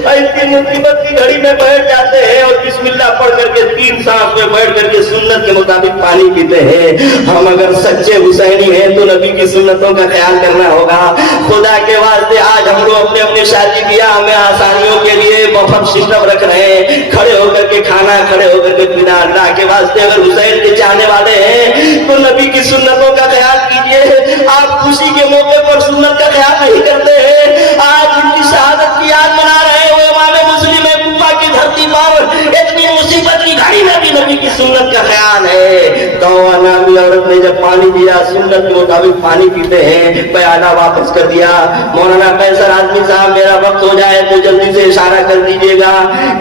ایسی مصیبت کی گھڑی میں بیٹھ جاتے ہیں اور بسم اللہ پڑھ کر کے 3 سانس میں بیٹھ کر کے سنت کے مطابق پانی پیتے ہیں. ہم اگر سچے حسینی ہیں تو نبی کی سنتوں کا خیال کرنا ہوگا. خدا کے واسطے آج ہم لوگ اپنے اپنے شادی بیاہ میں آسانیوں کے لیے بفر سسٹم رکھ رہے ہیں. کھڑے ہو کر کے کھانا, کھڑے ہو کر کے پینا. اللہ کے واسطے اگر حسین کے چاہنے والے ہیں تو نبی کی سنتوں کا خیال کیجیے. آپ خوشی کے موقع پر سنت کا خیال نہیں کرتے ہیں. آج ان کی شہادت کی یاد منا رہے ہیں. وہ امام مسلم ہے کوفہ کی دھرتی پر. اتنی مصیبت کی گھڑی میں بھی نبی کی سنت کا خیال ہے. توبہ نامی عورت نے جب پانی دیا, سنت کے مطابق پانی پیتے ہیں, پیالہ واپس کر دیا. مولانا قیصر آدمی صاحب میرا وقت ہو جائے تو جلدی سے اشارہ کر دیجیے گا,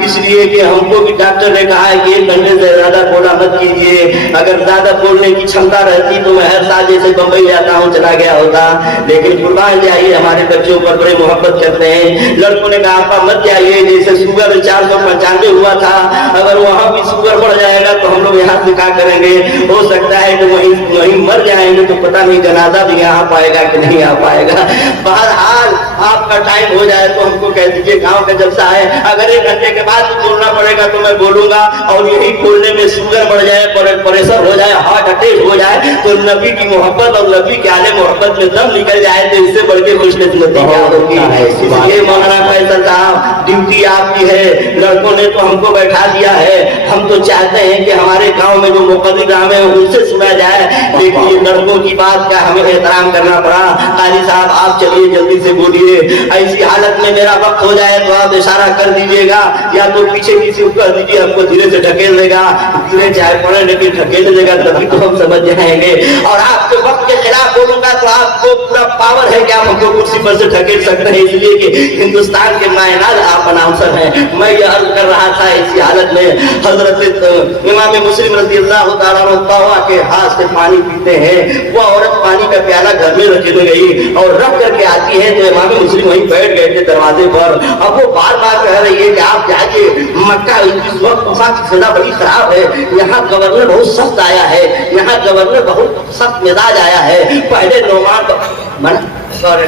اس لیے کہ ہم کو بھی ڈاکٹر نے کہا ہے کہ 1 گھنٹے سے زیادہ بولا مت کیجیے. اگر زیادہ بولنے کی چھمتا رہتی تو میں ہر سال جیسے بمبئی جاتا ہوں چلا گیا ہوتا. لیکن قربان جائیے ہمارے بچوں پر بڑے محبت کرتے ہیں. لڑکوں نے کہا آپ مت جائیے, جیسے شوگر 495 ہوا تھا, اگر وہاں بھی شوگر بڑھ جائے گا تو ہم لوگ یہاں سے کیا کریں گے. ہو سکتا ہے کہ وہیں مر جائیں گے تو پتہ نہیں جنازہ بھی یہاں پائے گا کہ نہیں آ پائے گا. بہرحال آپ کا ٹائم ہو جائے تو ہم کو کہہ دیجیے گاؤں کا جلسہ ہے. اگر 1 گھنٹے کے بعد بولنا پڑے گا تو میں بولوں گا. اور یہی بولنے میں شوگر بڑھ جائے, پریشر ہو جائے, ہارٹ اٹیک ہو جائے تو نبی کی محبت اور نبی کے آل محبت میں دم نکل جائے تو اس سے بڑھ کے خوش نصیبتی کیا ہوگی. اس لیے مولانا فیصل صاحب ڈیوٹی آپ کی ہے. لڑکوں نے تو ہم کو بیٹھا دیا ہے. ہم تو چاہتے ہیں کہ ہمارے گاؤں میں جو مقرر عام ہے ان سے سنا جائے, لیکن یہ لڑکوں کی بات کا ہمیں احترام کرنا پڑا. قاری صاحب آپ چلیے جلدی سے بولیے. ایسی حالت میں میرا وقت ہو جائے تو آپ اشارہ کر دیجیے گا, یا تو پیچھے کسی کو کہہ دیجیے ہم کو دھیرے سے ڈھکیل دے گا. دھیرے چاہے پڑے لیکن ڈھکیل دے گا تبھی تو ہم سمجھ جائیں گے. اور آپ کے وقت کے خلاف بولوں گا تو آپ کو پورا پاور ہے کہ آپ ہم کو کرسی پر سے ڈھکیل سکتے ہیں, اس لیے کہ ہندوستان کے مائناز آپ اناؤنسر ہیں. میں یہ عرض کر رہا تھا اسی حالت میں حضرت امام مسلم رضی اللہ تعالیٰ عنہ کے ہاتھ سے پانی پیتے ہیں. وہ عورت پانی کا پیالہ گھر میں رکھ گئی اور رکھ کر کے آتی ہے تو امام مسلم وہیں بیٹھ گئے تھے دروازے پر. اب وہ بار بار کہہ رہی ہے کہ آپ جائیے مکہ, اس وقت وہاں کی فضا بڑی خراب ہے. یہاں گورنر بہت سخت آیا ہے, یہاں گورنر بہت سخت مزاج آیا ہے. پہلے نعمان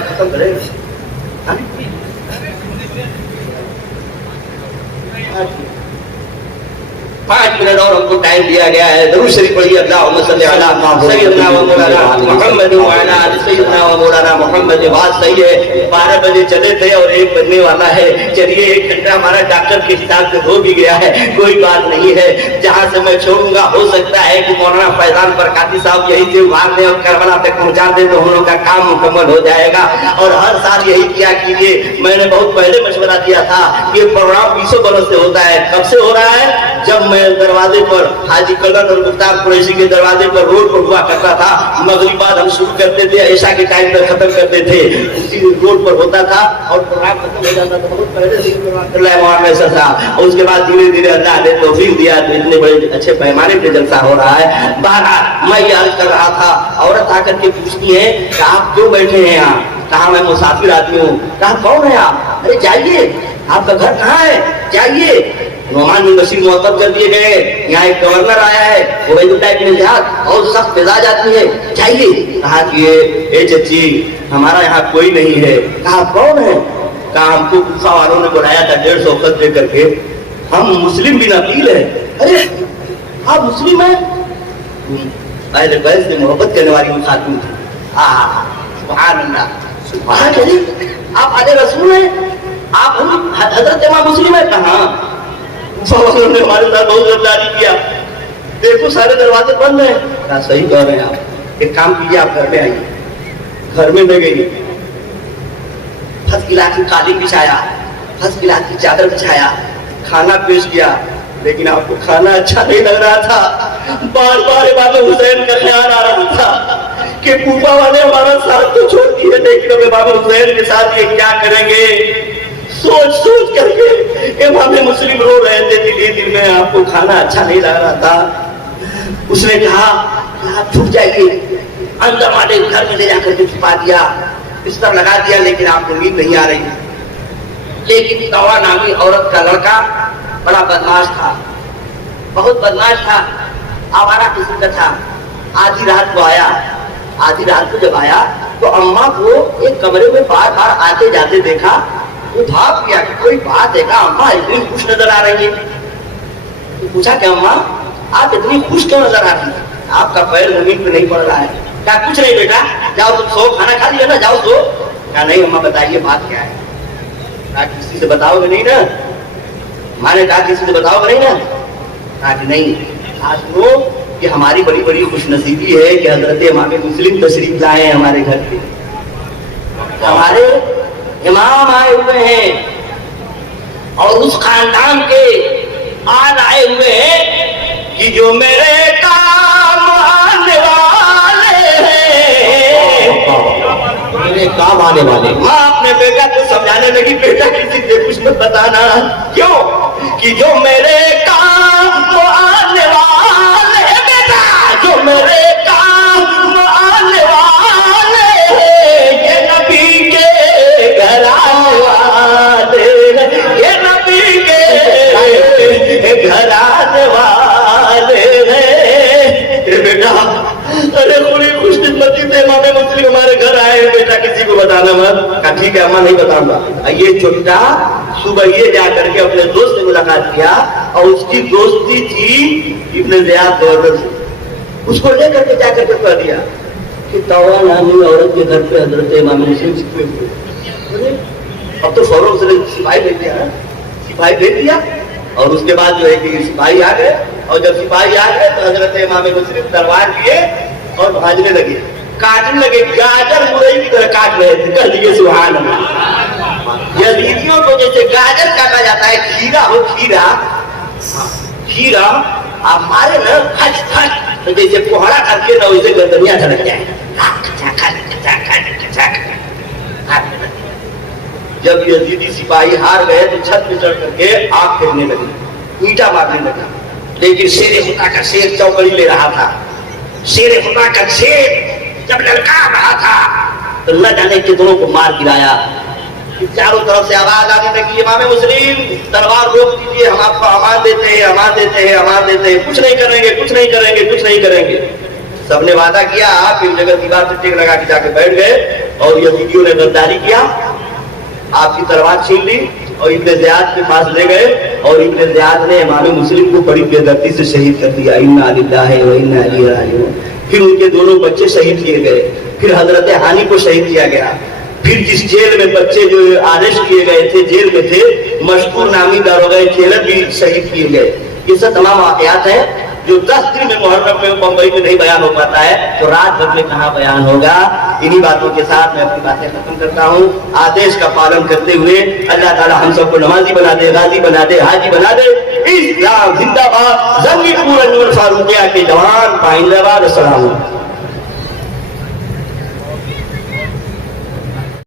ختم کرے 5 منٹ اور ہم کو ٹائم دیا گیا ہے. درود شریف پڑھیے. اللہم صلی علی سیدنا و مولانا محمد وعلی آل سیدنا و مولانا محمد. بات صحیح ہے, 12 بجے چلے تھے اور 1 بجنے والا ہے. چلیے 1 گھنٹہ ہمارا ڈاکٹر کے حساب سے ہو بھی گیا ہے, کوئی بات نہیں ہے. جہاں سے میں چھوڑوں گا ہو سکتا ہے کہ مولانا فیضان برکاتی صاحب یہی سے مار دیں اور کربلا تک پہنچا دیں تو ہم لوگ کا کام مکمل ہو جائے گا. اور ہر سال یہی کیا کیجیے. میں نے بہت پہلے مشورہ دیا تھا, یہ پروگرام 20 برس سے ہوتا ہے. کب سے ہو رہا ہے؟ जब मैं दरवाजे पर हाजी कलन और मुख्तार कुरैशी के दरवाजे पर रोड पर हुआ करता था, मगरिब बाद हम शुरू करते थे, ऐशा के टाइम पर खत्म करते थे, उसी रोड पर होता था और प्रोग्राम खत्म हो जाता था। बहुत पहले से ऐसा था। और उसके बाद धीरे धीरे अल्लाह ने तौफीक दिया तो इतने बड़े अच्छे पैमाने पे जलसा हो रहा है। बहरहाल मैं ये अर्ज कर रहा था, औरत आकर के पूछती है कि आप क्यों बैठे हैं यहाँ? कहा मैं मुसाफिर आदमी हूँ। कहा कौन है आप? अरे जाइए, आपका घर कहाँ है, जाइए। नोमान बिन बशीर मुअत्तब कर दिए गए, यहाँ एक गवर्नर आया है उबैदुल्लाह इब्न ज़ियाद और सख्त मिजाज आदमी है, जाइए। कहा कि ए चची हमारा यहाँ कोई नहीं है। कहा कौन है? कहा हमको कुफा वालों ने बुलाया था 150 खत दे करके, हम मुस्लिम बिन अकील है। अरे आप मुस्लिम हैं? पहले बैस से मोहब्बत करने वाली खातून थी। सुभान अल्लाह, सुभान अल्लाह, आप आले रसूल हैं, आप हजरत इमाम मुस्लिम है। कहा ने हमारे साथ बहुत गद्दारी किया, देखो सारे दरवाजे बंद हैं। कहा सही कह रहे हैं आप, एक काम कीजिए आप घर में आइए। घर में ले गई, फर्स्ट क्लास की कालीन बिछाया, फर्स्ट क्लास की चादर बिछाया, खाना पेश किया, लेकिन आपको खाना अच्छा नहीं लग रहा था। बार बार इमाम हुसैन का ख्याल आ रहा था कि कूफा वाले हमारा साथ तो छोड़ दिए, लेकिन अब इमाम हुसैन के साथ ये क्या करेंगे? सोच सोच करके इमाम मुस्लिम रो रहे थे, दिल में आपको खाना अच्छा नहीं लग रहा था। उसने कहा आप छुप जाइए, अंदर वाले घर में ले जाकर के छुपा दिया, बिस्तर लगा दिया, लेकिन आपको नींद नहीं आ रही। लेकिन तवा नामी औरत का लड़का बड़ा बदमाश था, बहुत बदमाश था, आवारा किस्म का था। आधी रात को आया, आधी रात को जब आया तो अम्मा को एक कमरे में बार बार आते जाते देखा, वो भाग गया कि कोई बात है। कहा अम्मा इतनी खुश नजर आ रही है। तो पूछा कि अम्मा आप इतनी खुश क्यों नजर आ रही है? आपका पैर जमीन पे नहीं पड़ रहा है। क्या कुछ नहीं बेटा, जाओ तुम सो, खाना खा लिया ना, जाओ सो। क्या नहीं अम्मा बताइए बात क्या है? क्या किसी से बताओगे नहीं ना? माने कहा किसी से बताओगे नहीं ना? कहा कि नहीं। आज सुनो कि हमारी बड़ी बड़ी खुशनसीबी है कि हजरत इमाम मुस्लिम तशरीफ लाए हैं हमारे घर पे, हमारे इमाम आए हुए हैं और उस खानदान के आल आए हुए हैं कि जो मेरे काम आने वाले हैं, मेरे काम आने वाले। माँ अपने बेटा को समझाने लगी, बेटा किसी से कुछ मत बताना। क्यों? कि जो मेरे काम आने वाले हैं बेटा, जो मेरे काम आने वाले हैं, ये नबी के घर आने वाले, ये नबी के घर आने वाले हैं। बेटा अरे पूरी खुशकिस्मती से इमाम मुस्लिम हमारे घर आए हैं, बेटा किसी को बताना मत। कहा ठीक है अम्मा नहीं बताऊंगा। ये छोटा सुबह ये जाकर के अपने दोस्त से मुलाकात किया और उसकी दोस्ती थी इब्न ज़ियाद गवर्नर से। उसको लेकर के जाकर के कह दिया कि तवा नामी औरत के घर पे हजरत इमाम मुस्लिम छिपे हुए। अब तो फौरन से सिपाही भेज दिया, सिपाही भेज दिया और उसके बाद जो है कि सिपाही आ गए और जब सिपाही आ गए तो हजरत इमाम मुस्लिम तलवार लिए और भाजने लगे, काटने लगे, गाजर मुरई की तरह काट रहे थे। कह दिए सुभान अल्लाह। यजीदियों को जैसे गाजर काटा जाता है, खीरा हो खीरा, खीरा आप मारे ना खच खच तो जैसे कोहड़ा करके ना वैसे गर्दनियां धड़क जाए। जब यजीदी सिपाही हार गए तो छत पे चढ़ करके आग फेरने लगे, ईंटा मारने लगे। लेकिन शेर खुदा का शेर चौकड़ी ले रहा था। शेर खुदा का शेर जब ललकार रहा था तो न जाने कितनों को मार गिराया। चारों तरफ से आवाज आने लगी, इमाम मुस्लिम तलवार रोक दीजिए, हम आपको अमान देते हैं, अमान देते हैं, अमान देते हैं, कुछ नहीं करेंगे, कुछ नहीं करेंगे, कुछ नहीं करेंगे। सबने वादा किया, आप एक जगह दीवार से टेक लगा के जाके बैठ गए और यजीदियों ने गद्दारी किया, आपकी तलवार छीन ली और इब्न ज़ियाद के पास ले गए और इब्न ज़ियाद ने इमाम मुस्लिम को बड़ी बेदर्दी से शहीद कर दिया। इन्ना लिल्लाहि व इन्ना इलैहि राजिऊन। फिर उनके दोनों बच्चे शहीद किए गए, फिर हजरत हानी को शहीद किया गया, फिर जिस जेल में बच्चे जो अरेस्ट किए गए थे, जेल में थे, मशहूर नामी दारोगा जेलर भी शहीद किए गए। ये सब तमाम वाकयात हैं جو 10 دن میں محرم میں بمبئی میں نہیں بیان ہو پاتا ہے تو رات بھر میں کہاں بیان ہوگا. انہی باتوں کے ساتھ میں اپنی باتیں ختم کرتا ہوں. آدیش کا پالن کرتے ہوئے اللہ تعالی ہم سب کو نمازی بنا دے, غازی بنا دے, حاجی بنا دے. اسلام زندہ باد. زنگی پور انجمن فاروقیہ کے جوان پائندہ باد. السلام علیکم.